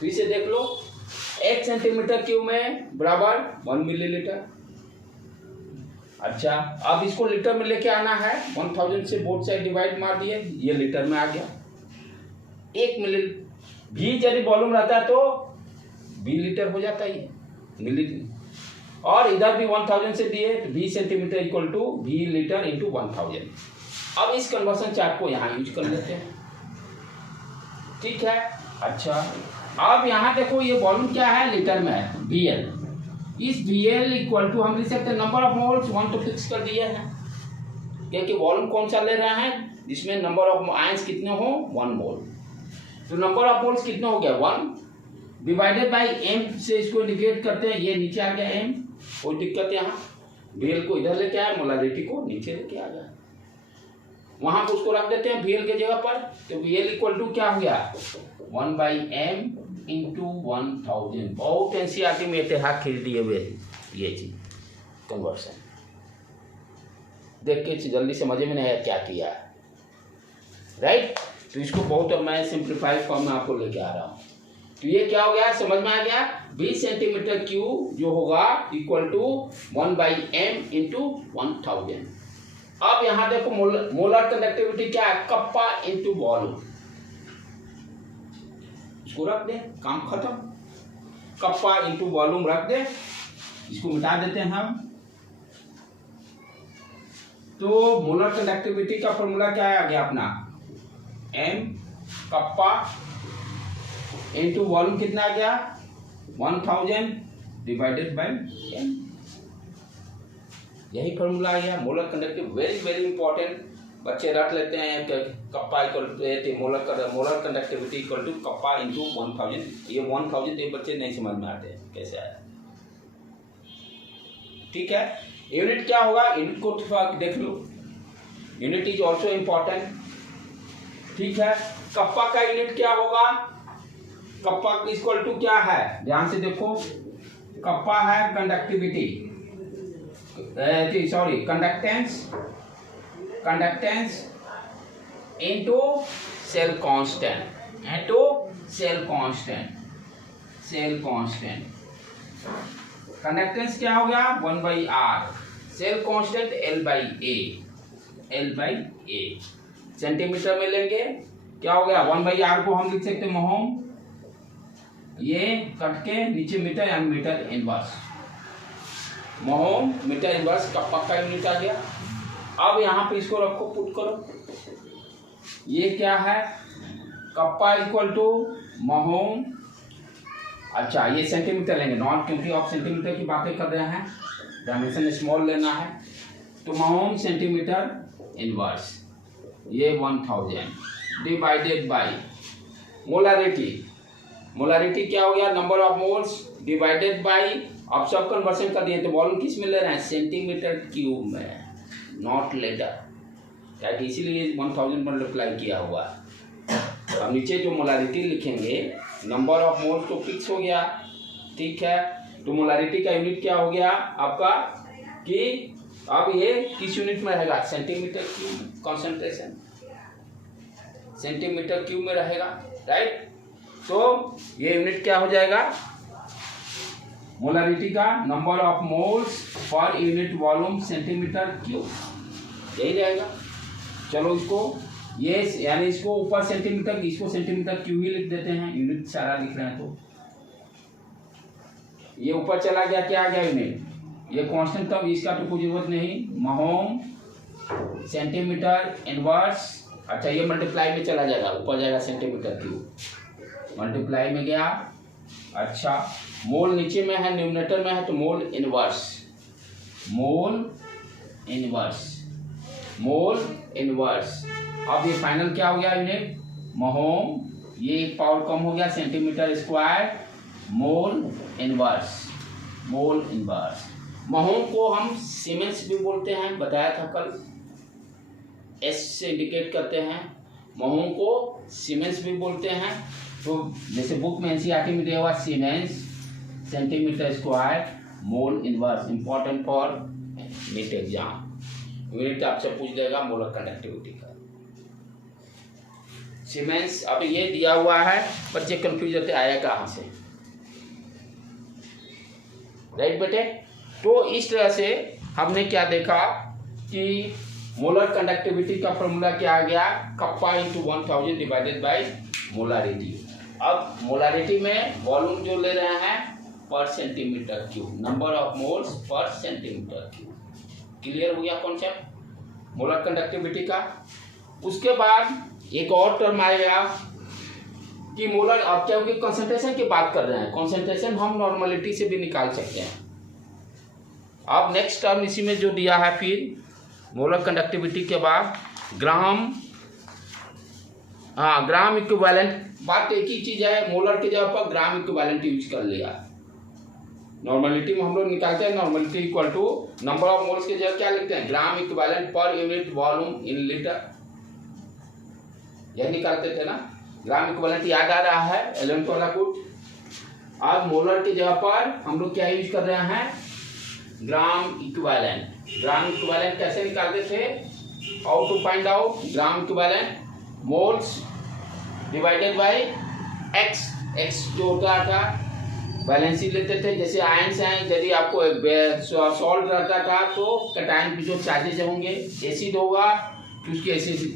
फिर से देख लो, 1 सेंटीमीटर क्यूब में बराबर 1 मिलीलीटर। अच्छा, अब इसको लीटर में लेके आना है। 1000 से बोथ साइड डिवाइड मार दिए, ये लीटर में आ गया। 1 मिली भी यदि वॉल्यूम रहता है तो 20 लीटर हो जाता है मिली। और इधर भी 1000 से दिए तो 20 centimetre equal to 20 litre into 1000। अब इस कन्वर्सन चार्ट को यहाँ यूज कर लेते हैं, ठीक है? अच्छा, अब यहाँ देखो ये वॉल्यूम क्या है? लीटर में है, VL। इस VL इक्वल टू हम लिख सकते हैं नंबर ऑफ मोल्स 1 तो फिक्स कर दिए हैं, क्योंकि वॉल्यूम कौन सा ले रहे हैं? जिसमें नंबर ऑफ आयंस कितने हो? 1 मोल। तो नंबर ऑफ मोल्स कितना हो गया? 1 डिवाइडेड बाई m से इसको इंडिकेट करते हैं। ये नीचे आ गया m, कोई दिक्कत? यहाँ VL को इधर लेके आया, मोलारिटी को नीचे लेके आ गया, वहां पर उसको रख देते हैं VL के जगह पर। तो VL इक्वल टू क्या हो गया? 1/m into 1000। बहुत एनसीईआरटी में इतिहास खेल दिए हुए ये चीज कन्वर्सन। देख के जल्दी समझे में नहीं आया क्या किया, राइट? तो इसको बहुत मैं सिंप्लीफाइड फॉर्म में आपको लेके आ रहा हूँ। तो ये क्या हो गया? समझ में आ गया? 20 सेंटीमीटर क्यूब जो होगा इक्वल टू 1/m इंटू 1000। अब यहाँ देखो मोलर कंडक्टिविटी क्या है? Kappa into volume. इसको रख दे, काम खत्म। कप्पा इंटू वॉल्यूम रख दे, इसको मिटा देते हैं हम। तो मोलर कंडक्टिविटी का फॉर्मूला क्या आ गया अपना? m कप्पा इंटू वॉल्यूम कितना आ गया? 1000 डिवाइडेड बाई m। यही फॉर्मूला आ गया molar conductivity. Very very important बच्चे रट लेते हैं कि kappa equal to molar conductivity equal to kappa into 1000। ये 1000 ये बच्चे नहीं समझ में आते हैं कैसे आया। ठीक है, यूनिट क्या होगा, यूनिट को देख लो, यूनिट इज ऑल्सो इम्पॉर्टेंट। ठीक है, कप्पा का यूनिट क्या होगा, कप्पा इक्वल टू क्या है, ध्यान से देखो, कप्पा है conductivity, sorry conductance into cell constant, cell constant. Conductance क्या हो गया 1/r, cell constant L by A। Centimetre में लेंगे क्या हो गया 1/r को हम लिख सकते हैं मोहम, ये कट के नीचे मीटर या metre inverse, mho metre inverse kappa का यूनिट आ गया। अब यहाँ पे इसको रखो, पुट करो, ये क्या है कप्पा इक्वल टू मोहम, अच्छा ये सेंटीमीटर लेंगे नॉट, क्योंकि आप सेंटीमीटर की बातें कर रहे हैं, डायमेंशन स्मॉल लेना है, तो मोहम सेंटीमीटर इनवर्स, ये 1000 डिवाइडेड बाय मोलारिटी, मोलारिटी क्या हो गया number of moles divided bye, अब सब कन्वर्सन कर दिए तो वॉल्यूम किस में ले रहे हैं सेंटीमीटर क्यूब में, नॉट लीटर, राइट, इसीलिए 1000 मल्टीप्लाई किया हुआ। अब नीचे जो मोलारिटी लिखेंगे नंबर ऑफ मोल्स तो फिक्स हो गया। ठीक है, तो मोलारिटी का यूनिट क्या हो गया आपका, कि अब ये किस यूनिट में रहेगा, centimetre cube, concentration centimetre cube में रहेगा, राइट। तो ये यूनिट क्या हो जाएगा, मोलारिटी का number of moles per unit volume centimetre cube, यही रहेगा। चलो इसको ये यानी इसको ऊपर सेंटीमीटर, इसको सेंटीमीटर क्यूब ही लिख देते हैं, यूनिट सारा लिख रहे हैं तो ये ऊपर चला गया, क्या आ गया यूनिट, ये कांस्टेंट, तब इसका तो कोई जरूरत नहीं, मोहम सेंटीमीटर इनवर्स, अच्छा ये मल्टीप्लाई में चला जाएगा, ऊपर जाएगा सेंटीमीटर क्यूब, मल्टीप्लाई में गया, अच्छा मोल नीचे में है न्यूमरेटर में है तो मोल इनवर्स, मोल इनवर्स। अब ये फाइनल क्या हो गया यूनिट मोहम, ये एक पावर कम हो गया सेंटीमीटर स्क्वायर, मोल इनवर्स, मोहम को हम सीमेंस भी बोलते हैं, बताया था कल, एस से इंडिकेट करते हैं, मोहम को सीमेंस भी बोलते हैं। तो जैसे बुक में एनसीईआरटी में दिया हुआ siemens centimetre square mole inverse, important for NEET exam, unit आपसे पूछ देगा मोलर कंडक्टिविटी का, सीमेंस। अब ये दिया हुआ है, बच्चे कंफ्यूज होते आया कहाँ से, राइट बेटे। तो इस तरह से हमने क्या देखा कि मोलर कंडक्टिविटी का फॉर्मूला क्या आ गया, kappa into 1000 divided bye molarity. अब मोलारिटी में वॉल्यूम जो ले रहे हैं पर centimetre cube, number of moles per centimetre cube, clear हो गया कॉन्सेप्ट मोलर कंडक्टिविटी का। उसके बाद एक और टर्म आएगा कि मोलर, अब क्योंकि कंसंट्रेशन की बात कर रहे हैं, कंसंट्रेशन हम नॉर्मलिटी से भी निकाल सकते हैं। अब नेक्स्ट टर्म इसी में जो दिया है, फिर मोलर कंडक्टिविटी के बाद ग्राम, हाँ ग्राम इक्विवेलेंट, बात एक ही चीज है, मोलर की जगह पर ग्राम इक्विवेलेंट यूज कर लिया। नॉर्मलिटी में हम लोग निकालते हैं normality equal to number of moles की जगह क्या लिखते हैं, gram equivalent per unit volume in litre, यही निकालते थे ना, ग्राम इक्विवेलेंट याद आ रहा है 11th वाला कुछ। अब मोलर की जगह पर हम लोग क्या यूज कर रहे हैं, ग्राम इक्विवेलेंट। ग्राम इक्विवेलेंट कैसे निकालते थे, how to find out gram equivalent, moles divided by X, X जो होता था वैलेंसी लेते थे, जैसे आयंस हैं, यदि आपको सॉल्ट रहता था तो कैटायन की जो चार्जेज होंगे, एसिड होगा तो उसकी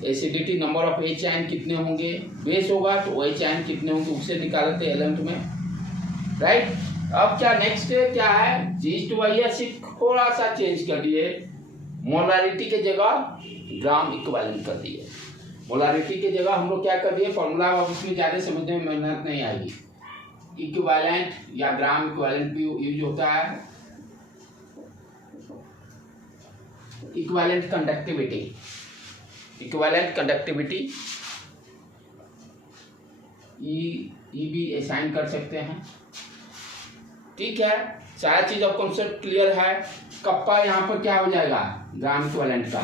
acidity number of H ion कितने होंगे, बेस होगा तो एच आयन कितने होंगे, उससे निकाले थे 11th में, राइट। अब क्या नेक्स्ट क्या है, चीज तो वही है, सिर्फ थोड़ा सा चेंज कर दिए, मोलारिटी के जगह ग्राम इक्विवेलेंट कर दिए। मोलारिटी की जगह हम लोग क्या कर दिए, फॉर्मूला अब उसमें ज़्यादा समझने में मेहनत नहीं आएगी, इक्विवेलेंट या ग्राम इक्विवेलेंट भी यूज होता है, इक्विवेलेंट कंडक्टिविटी, इक्विवेलेंट कंडक्टिविटी ई भी असाइन कर सकते हैं। ठीक है, सारा चीज अब कॉन्सेप्ट क्लियर है। कप्पा यहाँ पर क्या हो जाएगा, ग्राम इक्विवेलेंट का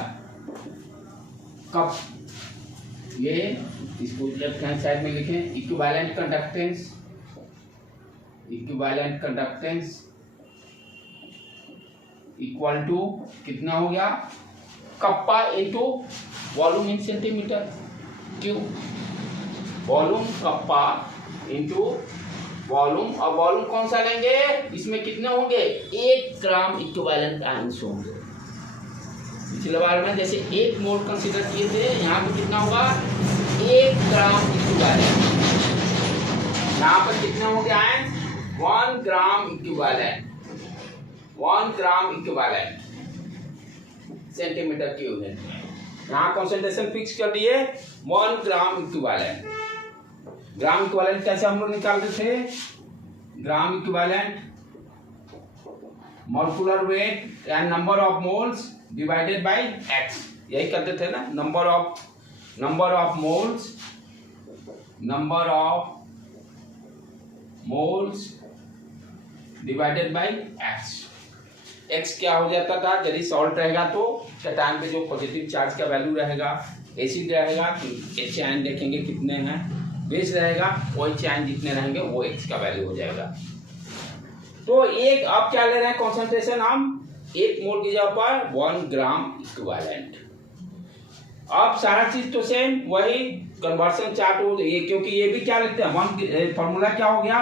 कप, ये इसको लेफ्ट हैंड साइड में लिखें, equivalent conductance, equivalent conductance equal to कितना हो गया, kappa into volume in centimetre cube, volume kappa into volume. और वॉल्यूम कौन सा लेंगे, इसमें कितने होंगे, 1 ग्राम इक्विवेलेंट आयंस होंगे। पिछले बार में जैसे 1 मोल कंसीडर किए थे, यहाँ पे कितना होगा, 1 ग्राम इक्विवेलेंट। यहाँ पर कितने होंगे ions, 1 gram equivalent, 1 gram equivalent centimetre की यूनिट में। यहाँ कॉन्सेंट्रेशन फिक्स कर दिए 1 ग्राम इक्विवेलेंट। ग्राम इक्विवेलेंट कैसे हम लोग निकालते थे, gram equivalent molecular weight and number of moles divided bye x, यही करते थे ना, number of moles divided bye x क्या हो जाता था, यदि सॉल्ट रहेगा तो चट्टान पे जो पॉजिटिव चार्ज का वैल्यू रहेगा, एसिड रहेगा तो चायन देखेंगे कितने हैं, बेस रहेगा वही चायन जितने रहेंगे वो x का वैल्यू हो जाएगा। तो एक अब क्या ले रहे हैं कॉन्सेंट्रेशन, हम 1 मोल की जगह पर 1 ग्राम इक्विवेलेंट। अब सारा चीज तो सेम वही कन्वर्सन चार्ट हो ये, क्योंकि ये भी क्या लिखते हैं, 1 फॉर्मूला क्या हो गया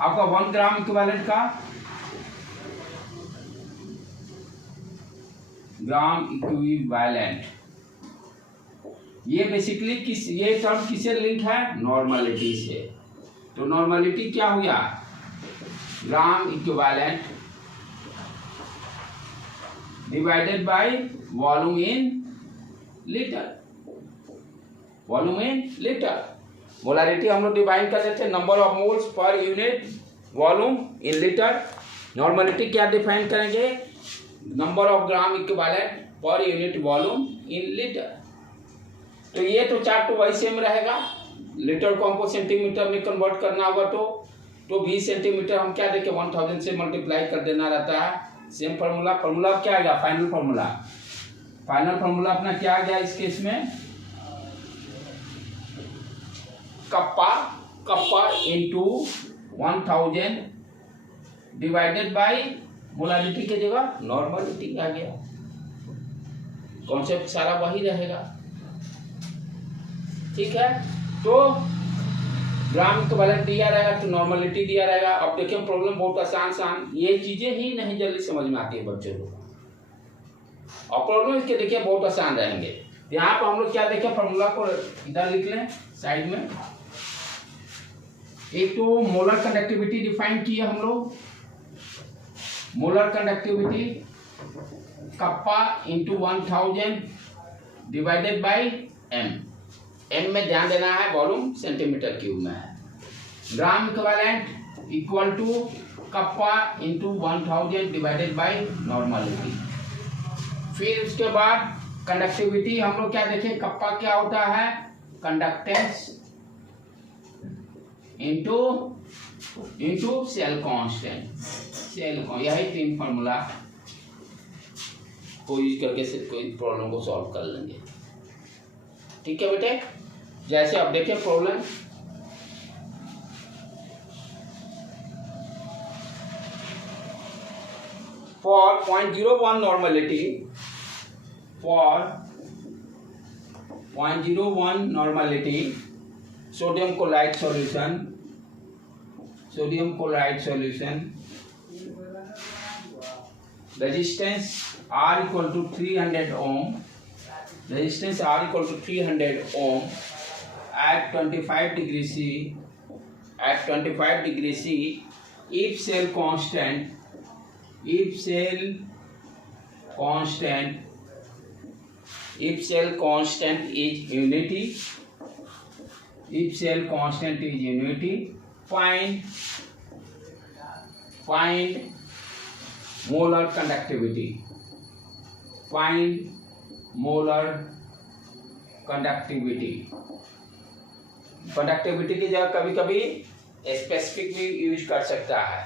आपका 1 ग्राम इक्विवेलेंट का, ग्राम इक्विवेलेंट। ये बेसिकली ये टर्म किससे लिंक है, नॉर्मलिटी से। तो नॉर्मलिटी क्या हो गया, ग्राम equivalent divided by volume in litre, volume in litre. Molarity हम लोग डिवाइड कर देते हैं number of moles per unit volume in litre. Normality क्या डिफाइन करेंगे, number of gram equivalent per unit volume in litre. तो ये तो चार्ट तो वही सेम रहेगा, लीटर को हमको सेंटीमीटर में कन्वर्ट करना होगा तो 20 सेंटीमीटर हम क्या देखें 1000 से मल्टीप्लाई कर देना रहता है। सेम फार्मूला क्या आएगा, फाइनल फार्मूला अपना क्या आ गया इस केस में, kappa into 1000 divided bye molarity के जगह नॉर्मलिटी आ गया। कॉन्सेप्ट सारा वही रहेगा। ठीक है, तो ग्राम इक्विवेलेंट दिया रहेगा तो नॉर्मलिटी दिया रहेगा। अब देखिए प्रॉब्लम बहुत आसान, ये चीजें ही नहीं जल्दी समझ में आती है बच्चों को, और प्रॉब्लम इसके देखिए बहुत आसान रहेंगे। यहाँ पर हम लोग क्या देखें, फॉर्मूला को इधर लिख लें साइड में। एक तो मोलर कंडक्टिविटी डिफाइन की है हम लोग, molar conductivity kappa into 1000 divided bye m में ध्यान देना है, वॉल्यूम सेंटीमीटर क्यूब में है। Gram equivalent equal to kappa into 1000 divided by normality. फिर उसके बाद कंडक्टिविटी हम लोग क्या देखें, कप्पा क्या होता है, कंडक्टेंस इंटू सेल कांस्टेंट, यही 3 फार्मूला को यूज करके कोई प्रॉब्लम को सॉल्व कर लेंगे। ठीक है बेटे, जैसे अब देखिए problem, for 0.01 normality, for 0.01 normality, sodium chloride solution, resistance R equal to 300 ohm, at 25 degree C, if cell constant is unity, find molar conductivity. Find molar conductivity. Conductivity की जगह कभी कभी स्पेसिफिक भी यूज कर सकता है।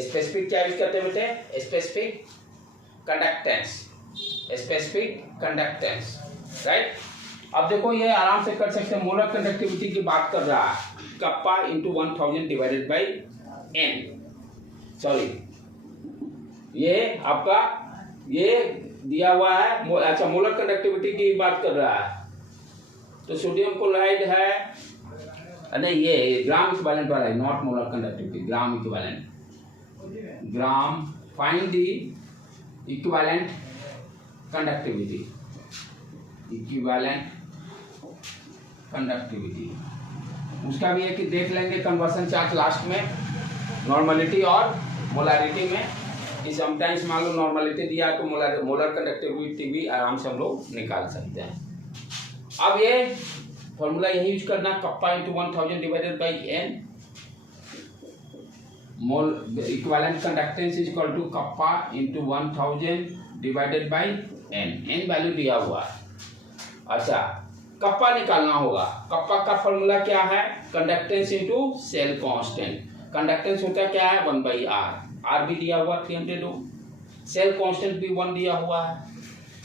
स्पेसिफिक क्या यूज करते हैं बेटे? Specific conductance, specific conductance, right. अब देखो ये आराम से कर सकते हैं। मोलर कंडक्टिविटी की बात कर रहा है, kappa into 1000 divided by N. Sorry, ये आपका ये दिया हुआ है। अच्छा, मोलर कंडक्टिविटी की बात कर रहा है तो सोडियम क्लोराइड है, नहीं ये ग्राम इक्विवेलेंट वाला है, not molar conductivity, gram equivalent. Gram, find the equivalent conductivity, equivalent conductivity. उसका भी है कि देख लेंगे कन्वर्सन चार्ट लास्ट में, नॉर्मलिटी और मोलारिटी में। कि समटाइम्स मान लो नॉर्मलिटी दिया तो मोलर कंडक्टिविटी भी आराम से हम लोग निकाल सकते हैं। अब ये फॉर्मूला यही यूज करना, kappa into 1000 divided by N. Mole equivalent conductance is equal to kappa into 1000 divided by N. N value दिया हुआ है। अच्छा, कप्पा निकालना होगा। कप्पा का फॉर्मूला क्या है? Conductance into cell constant. Conductance होता क्या है? 1/r। आर भी दिया हुआ 300 ओम, सेल कांस्टेंट भी 1 दिया हुआ है।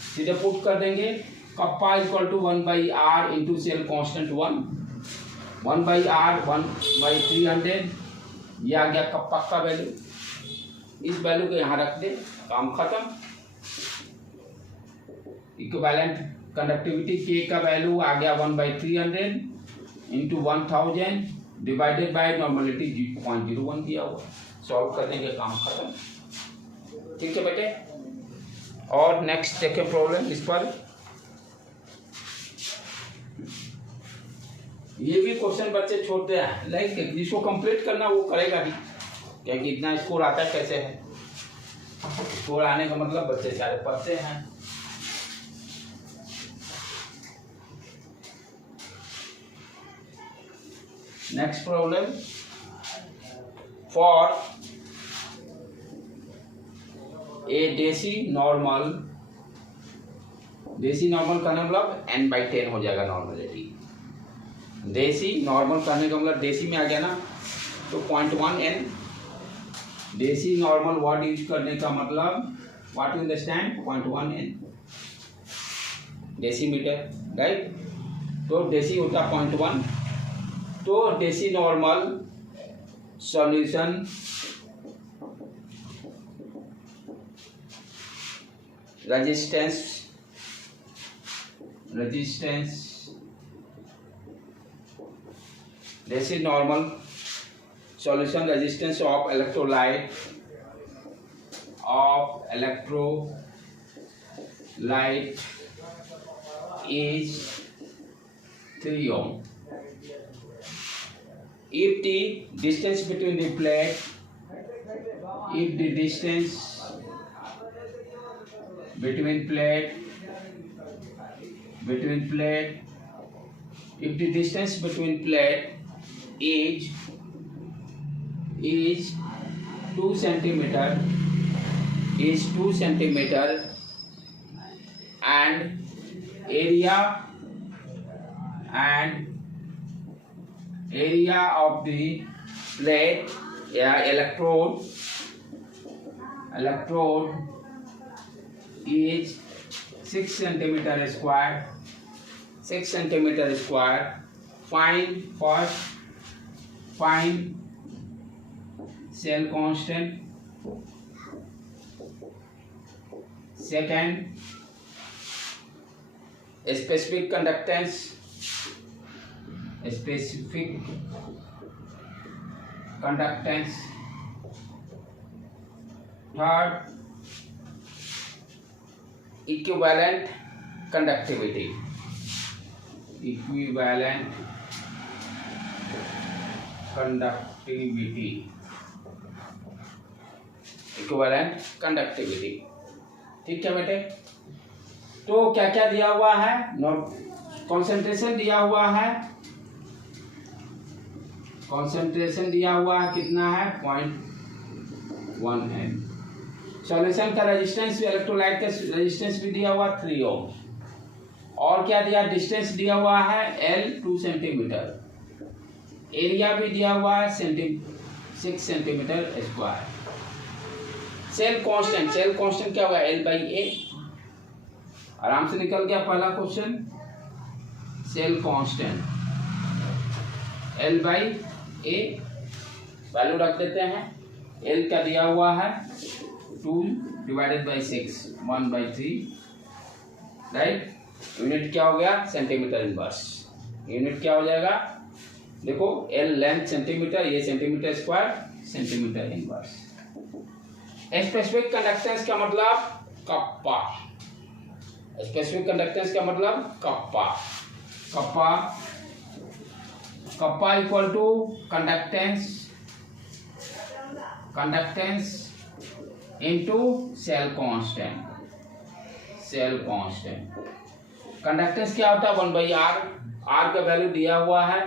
सीधे पुट कर देंगे, kappa equal to 1/r into cell constant 1, 1/r 1/300। ये आ गया कप्पा का वैल्यू। इस वैल्यू को यहाँ रख दे, काम खत्म। इक्विवेलेंट कंडक्टिविटी के का वैल्यू आ गया 1/300 इंटू 1000 डिवाइडेड बाय नॉर्मलिटी 0.01 दिया हुआ। सॉल्व कर देंगे, काम खत्म। ठीक है बेटे। और नेक्स्ट देखें प्रॉब्लम इस पर। ये भी क्वेश्चन बच्चे छोड़ते हैं, लाइक जिसको कंप्लीट करना वो करेगा ही, क्योंकि इतना स्कोर आता कैसे है। स्कोर आने का मतलब बच्चे सारे पढ़ते हैं। नेक्स्ट प्रॉब्लम, फॉर ए देसी नॉर्मल, देसी नॉर्मल करने मतलब n/10 हो जाएगा नॉर्मलिटी। देसी नॉर्मल करने का मतलब देसी में आ गया ना, तो 0.1 n। देसी नॉर्मल वर्ड यूज करने का मतलब what you understand? 0.1 n decimetre, right. तो देसी होता 0.1। तो देसी नॉर्मल सॉल्यूशन रेजिस्टेंस देसी normal solution resistance of electrolyte is 3 ohm. If the distance between the plate, if the distance between plate, if the distance between plate is 2 centimeter, and area of the plate, electrode is 6 centimeter square. Find cell constant. Second, specific conductance. Third, equivalent conductivity. ठीक है बेटे। तो क्या क्या दिया हुआ है? कॉन्सेंट्रेशन दिया हुआ है, कितना है? 0.1 n। सॉल्यूशन का रेजिस्टेंस, इलेक्ट्रोलाइट का रेजिस्टेंस भी दिया हुआ 3 ओम। और क्या दिया, डिस्टेंस दिया हुआ है L 2 सेंटीमीटर, एरिया भी दिया हुआ है 6 सेंटीमीटर स्क्वायर। सेल कांस्टेंट क्या होगा, L/A। आराम से निकल गया पहला question. Cell constant L/A value रख देते हैं। L का दिया हुआ है 2 / 6 1/3, राइट। यूनिट क्या हो गया, सेंटीमीटर इनवर्स। यूनिट क्या हो जाएगा, देखो L लेंथ सेंटीमीटर, ये centimetre square, centimetre inverse. Specific conductance का मतलब कप्पा। स्पेसिफिक कंडक्टेंस का मतलब kappa. Kappa equal to conductance into cell constant. Conductance क्या होता है, 1/r। r का वैल्यू दिया हुआ है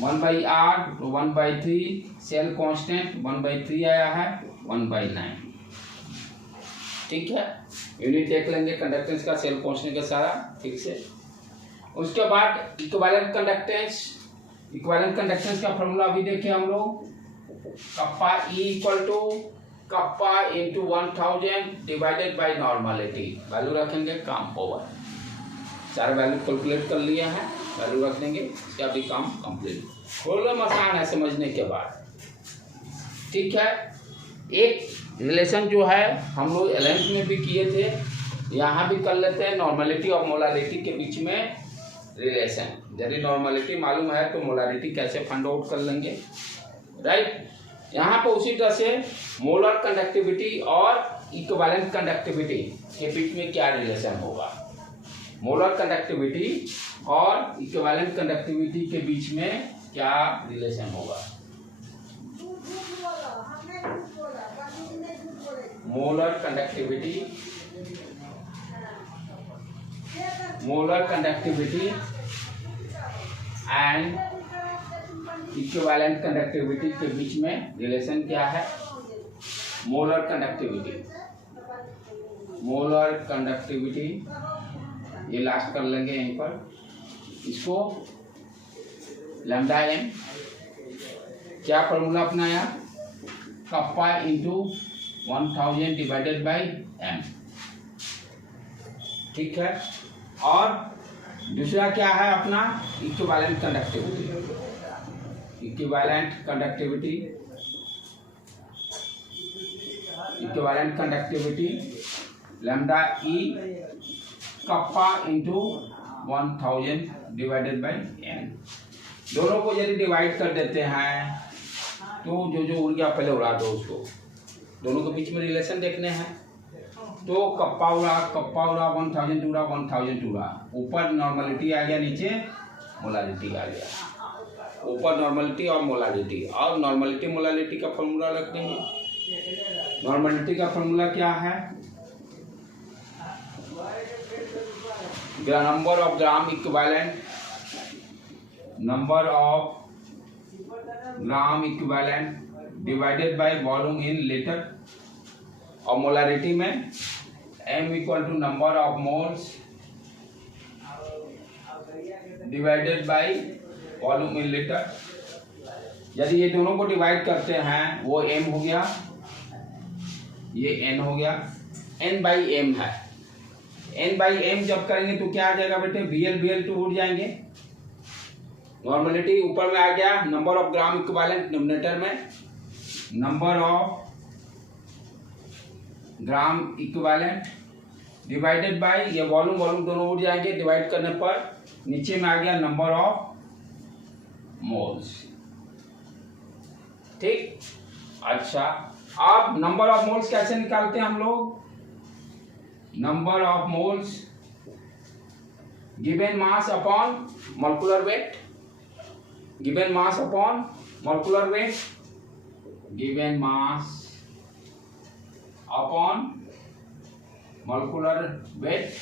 1/r, तो 1/3। सेल कांस्टेंट 1/3 आया है 1/9। ठीक है, यूनिट देख लेंगे कंडक्टेंस का, सेल कांस्टेंट का सारा ठीक से। उसके बाद इक्विवेलेंट कंडक्टेंस का फॉर्मूला अभी देखे हम लोग। Kappa E equal to kappa into 1000 divided by normality. Value रखेंगे काम पावर, सारे वैल्यू कैलकुलेट कर लिए हैं, वैल्यू रख देंगे, इसका भी काम कंप्लीट। थोड़ा आसान है समझने के बाद। ठीक है, एक रिलेशन जो है हम लोग 11th में भी किए थे, यहाँ भी कर लेते हैं। नॉर्मलिटी और मोलारिटी के बीच में रिलेशन। यदि नॉर्मलिटी मालूम है तो मोलारिटी कैसे फाइंड आउट कर लेंगे, राइट। यहाँ पर उसी तरह से मोलर कंडक्टिविटी और इक्विवेलेंट कंडक्टिविटी के बीच में क्या रिलेशन होगा। मोलर कंडक्टिविटी और इक्विवेलेंट कंडक्टिविटी के बीच में क्या रिलेशन होगा। Molar conductivity and equivalent conductivity के बीच में रिलेशन क्या है। मोलर कंडक्टिविटी ये लास्ट कर लेंगे यहीं पर। इसको लैम्डा m क्या फॉर्मूला अपनाया, kappa into 1000 divided by m। ठीक है, और दूसरा क्या है अपना equivalent conductivity lambda E kappa into 1000 divided by n। दोनों को यदि डिवाइड कर देते हैं तो जो उड़ गया पहले उड़ा दो उसको। दोनों के बीच में रिलेशन देखने हैं, तो कप्पा उड़ा 1000 उड़ा, ऊपर नॉर्मलिटी आ गया, नीचे मोलारिटी आ गया। ऊपर नॉर्मलिटी और मोलारिटी, और नॉर्मलिटी मोलारिटी का फॉर्मूला रख देंगे। नॉर्मलिटी का फॉर्मूला क्या है, number of gram equivalent divided by volume in litre. और मोलारिटी में m equal to number of moles divided by volume in litre. यदि ये दोनों को डिवाइड करते हैं वो m हो गया, ये n हो गया, n/m है। n/m जब करेंगे तो क्या आ जाएगा बेटे, Bl उड़ जाएंगे। नॉर्मलिटी ऊपर में आ गया, number of gram equivalent denominator में, number of gram equivalent divided by ये वॉल्यूम दोनों उड़ जाएंगे, डिवाइड करने पर नीचे में आ गया नंबर ऑफ मोल्स। ठीक, अच्छा अब नंबर ऑफ मोल्स कैसे निकालते हैं हम लोग। Number of moles given mass upon molecular weight, given mass upon molecular weight, given mass upon molecular weight.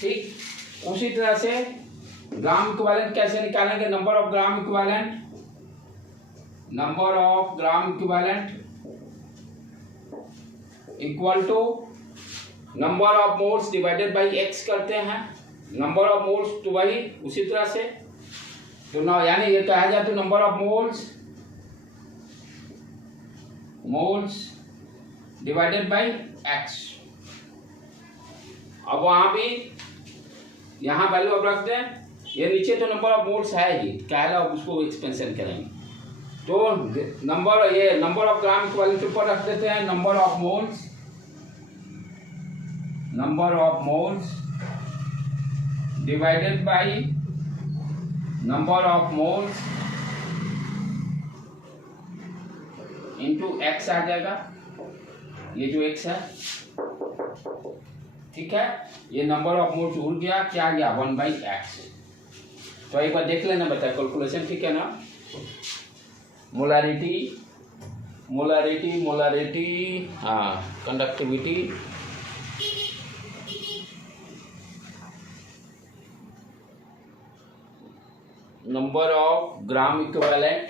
ठीक, उसी तरह से ग्राम इक्विवेलेंट कैसे निकालेंगे, number of gram equivalent equal to number of moles divided by X करते हैं, नंबर ऑफ मोल्स तो वही उसी तरह से, तो ना यानी ये कहा जाए तो number of moles divided by x. अब वहां भी यहाँ वैल्यू अब रख दें, ये नीचे तो नंबर ऑफ मोल्स है ही, क्या है अब उसको एक्सपेंशन करेंगे तो नंबर ऑफ ग्राम इक्विवेलेंट ऊपर रख देते हैं, number of moles divided by number of moles into x आ जाएगा, ये जो एक्स है, ठीक है। ये नंबर ऑफ मोल्स उड़ गया, क्या गया 1/x। तो एक बार देख लेना बेटा कैलकुलेशन, ठीक है ना। मोलारिटी, हाँ, conductivity, number of gram equivalent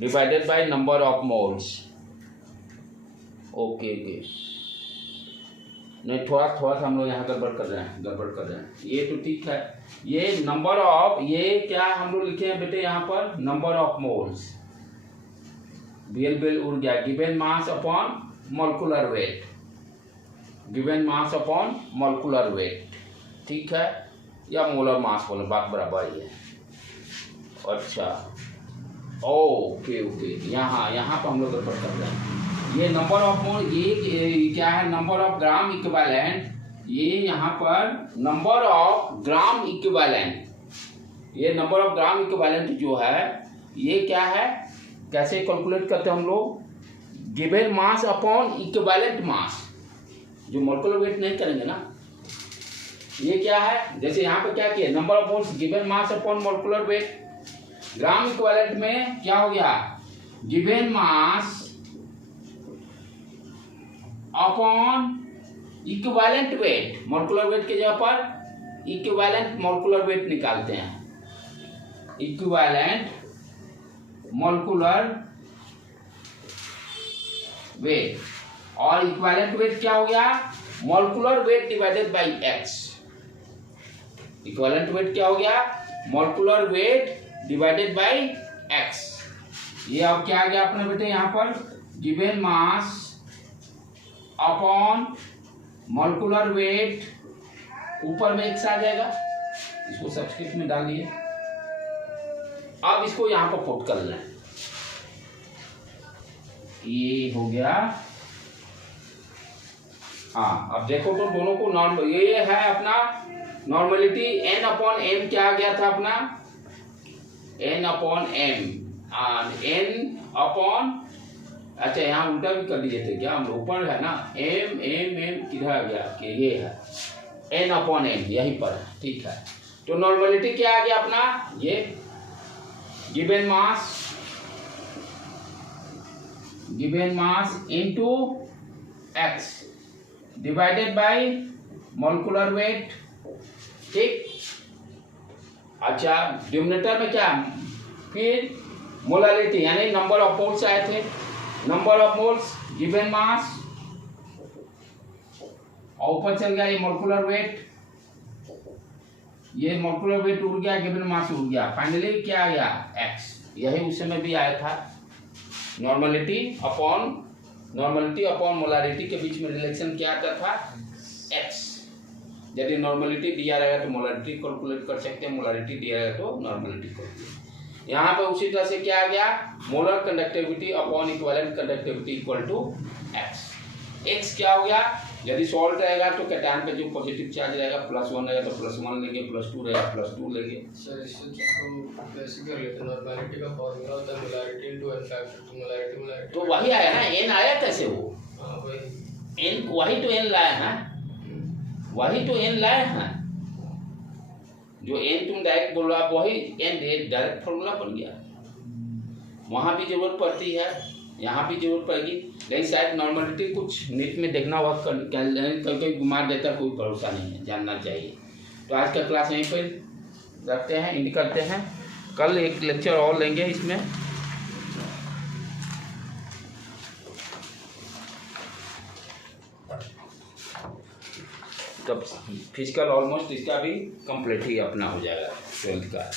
divided by number of moles. Okay नहीं, थोड़ा सा हम लोग यहाँ गड़बड़ कर रहे हैं, ये तो ठीक है। ये नंबर ऑफ, ये क्या हम लोग लिखे हैं बेटे यहाँ पर, नंबर ऑफ मोल्स, बेल उड़ गया, given mass upon molecular weight, ठीक है, या मोलर मास बोले, बात बराबर ही है। अच्छा ओके, यहाँ पर हम लोग गड़बड़ कर रहे हैं। ये नंबर ऑफ मोल, ये क्या है, नंबर ऑफ ग्राम इक्विवेलेंट, ये यहाँ पर नंबर ऑफ ग्राम इक्विवेलेंट, ये नंबर ऑफ ग्राम इक्विवेलेंट जो है, ये क्या है, कैसे कैलकुलेट करते हैं हम लोग, given mass upon equivalent mass, जो मॉलिक्यूलर वेट नहीं करेंगे ना। ये क्या है, जैसे यहाँ पे क्या किया, number of moles given mass upon molecular wait, gram equivalent में क्या हो गया, given mass upon equivalent weight, molecular weight के जगह पर इक्विवेलेंट मॉलिक्यूलर वेट निकालते हैं, इक्विवेलेंट मॉलिक्यूलर वेट, और इक्विवेलेंट वेट क्या हो गया, molecular weight divided by x. Equivalent weight क्या हो गया, molecular weight divided by x. ये अब क्या आ गया अपने बेटे यहाँ पर, given mass upon molecular wait, ऊपर में एक्स आ जाएगा, इसको सब्स्क्रिप्ट में डालिए। अब इसको यहां पर पुट कर लें, ये हो गया। हाँ, अब देखो तो दोनों को नॉर्मल, ये है अपना नॉर्मलिटी, n अपॉन m क्या आ गया था अपना, n upon m, n upon, अच्छा यहाँ उल्टा भी कर दिए थे क्या हम, ऊपर है ना m किधर आ गया, कि ये है n अपॉन m, यहीं पर है, ठीक है। तो नॉर्मलिटी क्या आ गया अपना, ये given mass into x divided by molecular weight, ठीक। अच्छा, डिनोमिनेटर में क्या, फिर मोलारिटी यानी नंबर ऑफ मोल्स आए थे, नंबर ऑफ मोल्स गिवन मास, और ऊपर चल गया ये मॉलिक्यूलर वेट, ये मॉलिक्यूलर वेट उड़ गया, गिवन मास उड़ गया, फाइनली क्या आ गया, एक्स। यही उस समय भी आया था, नॉर्मलिटी अपॉन मोलारिटी के बीच में रिलेशन क्या आता था, एक्स। यदि नॉर्मलिटी दिया रहेगा तो मोलारिटी कैलकुलेट कर सकते हैं, मोलारिटी दिया रहेगा तो नॉर्मलिटी कैलकुलेट। यहाँ पे उसी तरह से क्या आ गया, molar conductivity upon equivalent conductivity equal to X. X क्या हो गया, यदि सॉल्ट रहेगा तो कैटायन पे जो पॉजिटिव चार्ज रहेगा +1 रहेगा तो +1 लेंगे, +2 रहेगा +2 लेंगे। सर इससे तो कैसे कर लेते हैं, नॉर्मलिटी का फॉर्मूला होता है मोलारिटी इनटू n फैक्टर, तो मोलारिटी तो वही आया ना, n आया कैसे वो, हां वही n, वही तो n लाया है, वही तो n लाया है, जो n तुम डायरेक्ट बोल रहे हो, वही n डायरेक्ट फॉर्मूला बन गया। वहां भी जरूरत पड़ती है, यहाँ भी जरूरत पड़ेगी, लेकिन शायद नॉर्मलिटी कुछ नीट में देखना होगा, कभी घुमा देता, कोई भरोसा नहीं है, जानना चाहिए। तो आज का क्लास यहीं पर रखते हैं, एंड करते हैं, कल एक लेक्चर और लेंगे इसमें। तब फिजिकल ऑलमोस्ट इसका भी कंप्लीट ही अपना हो जाएगा 12th का।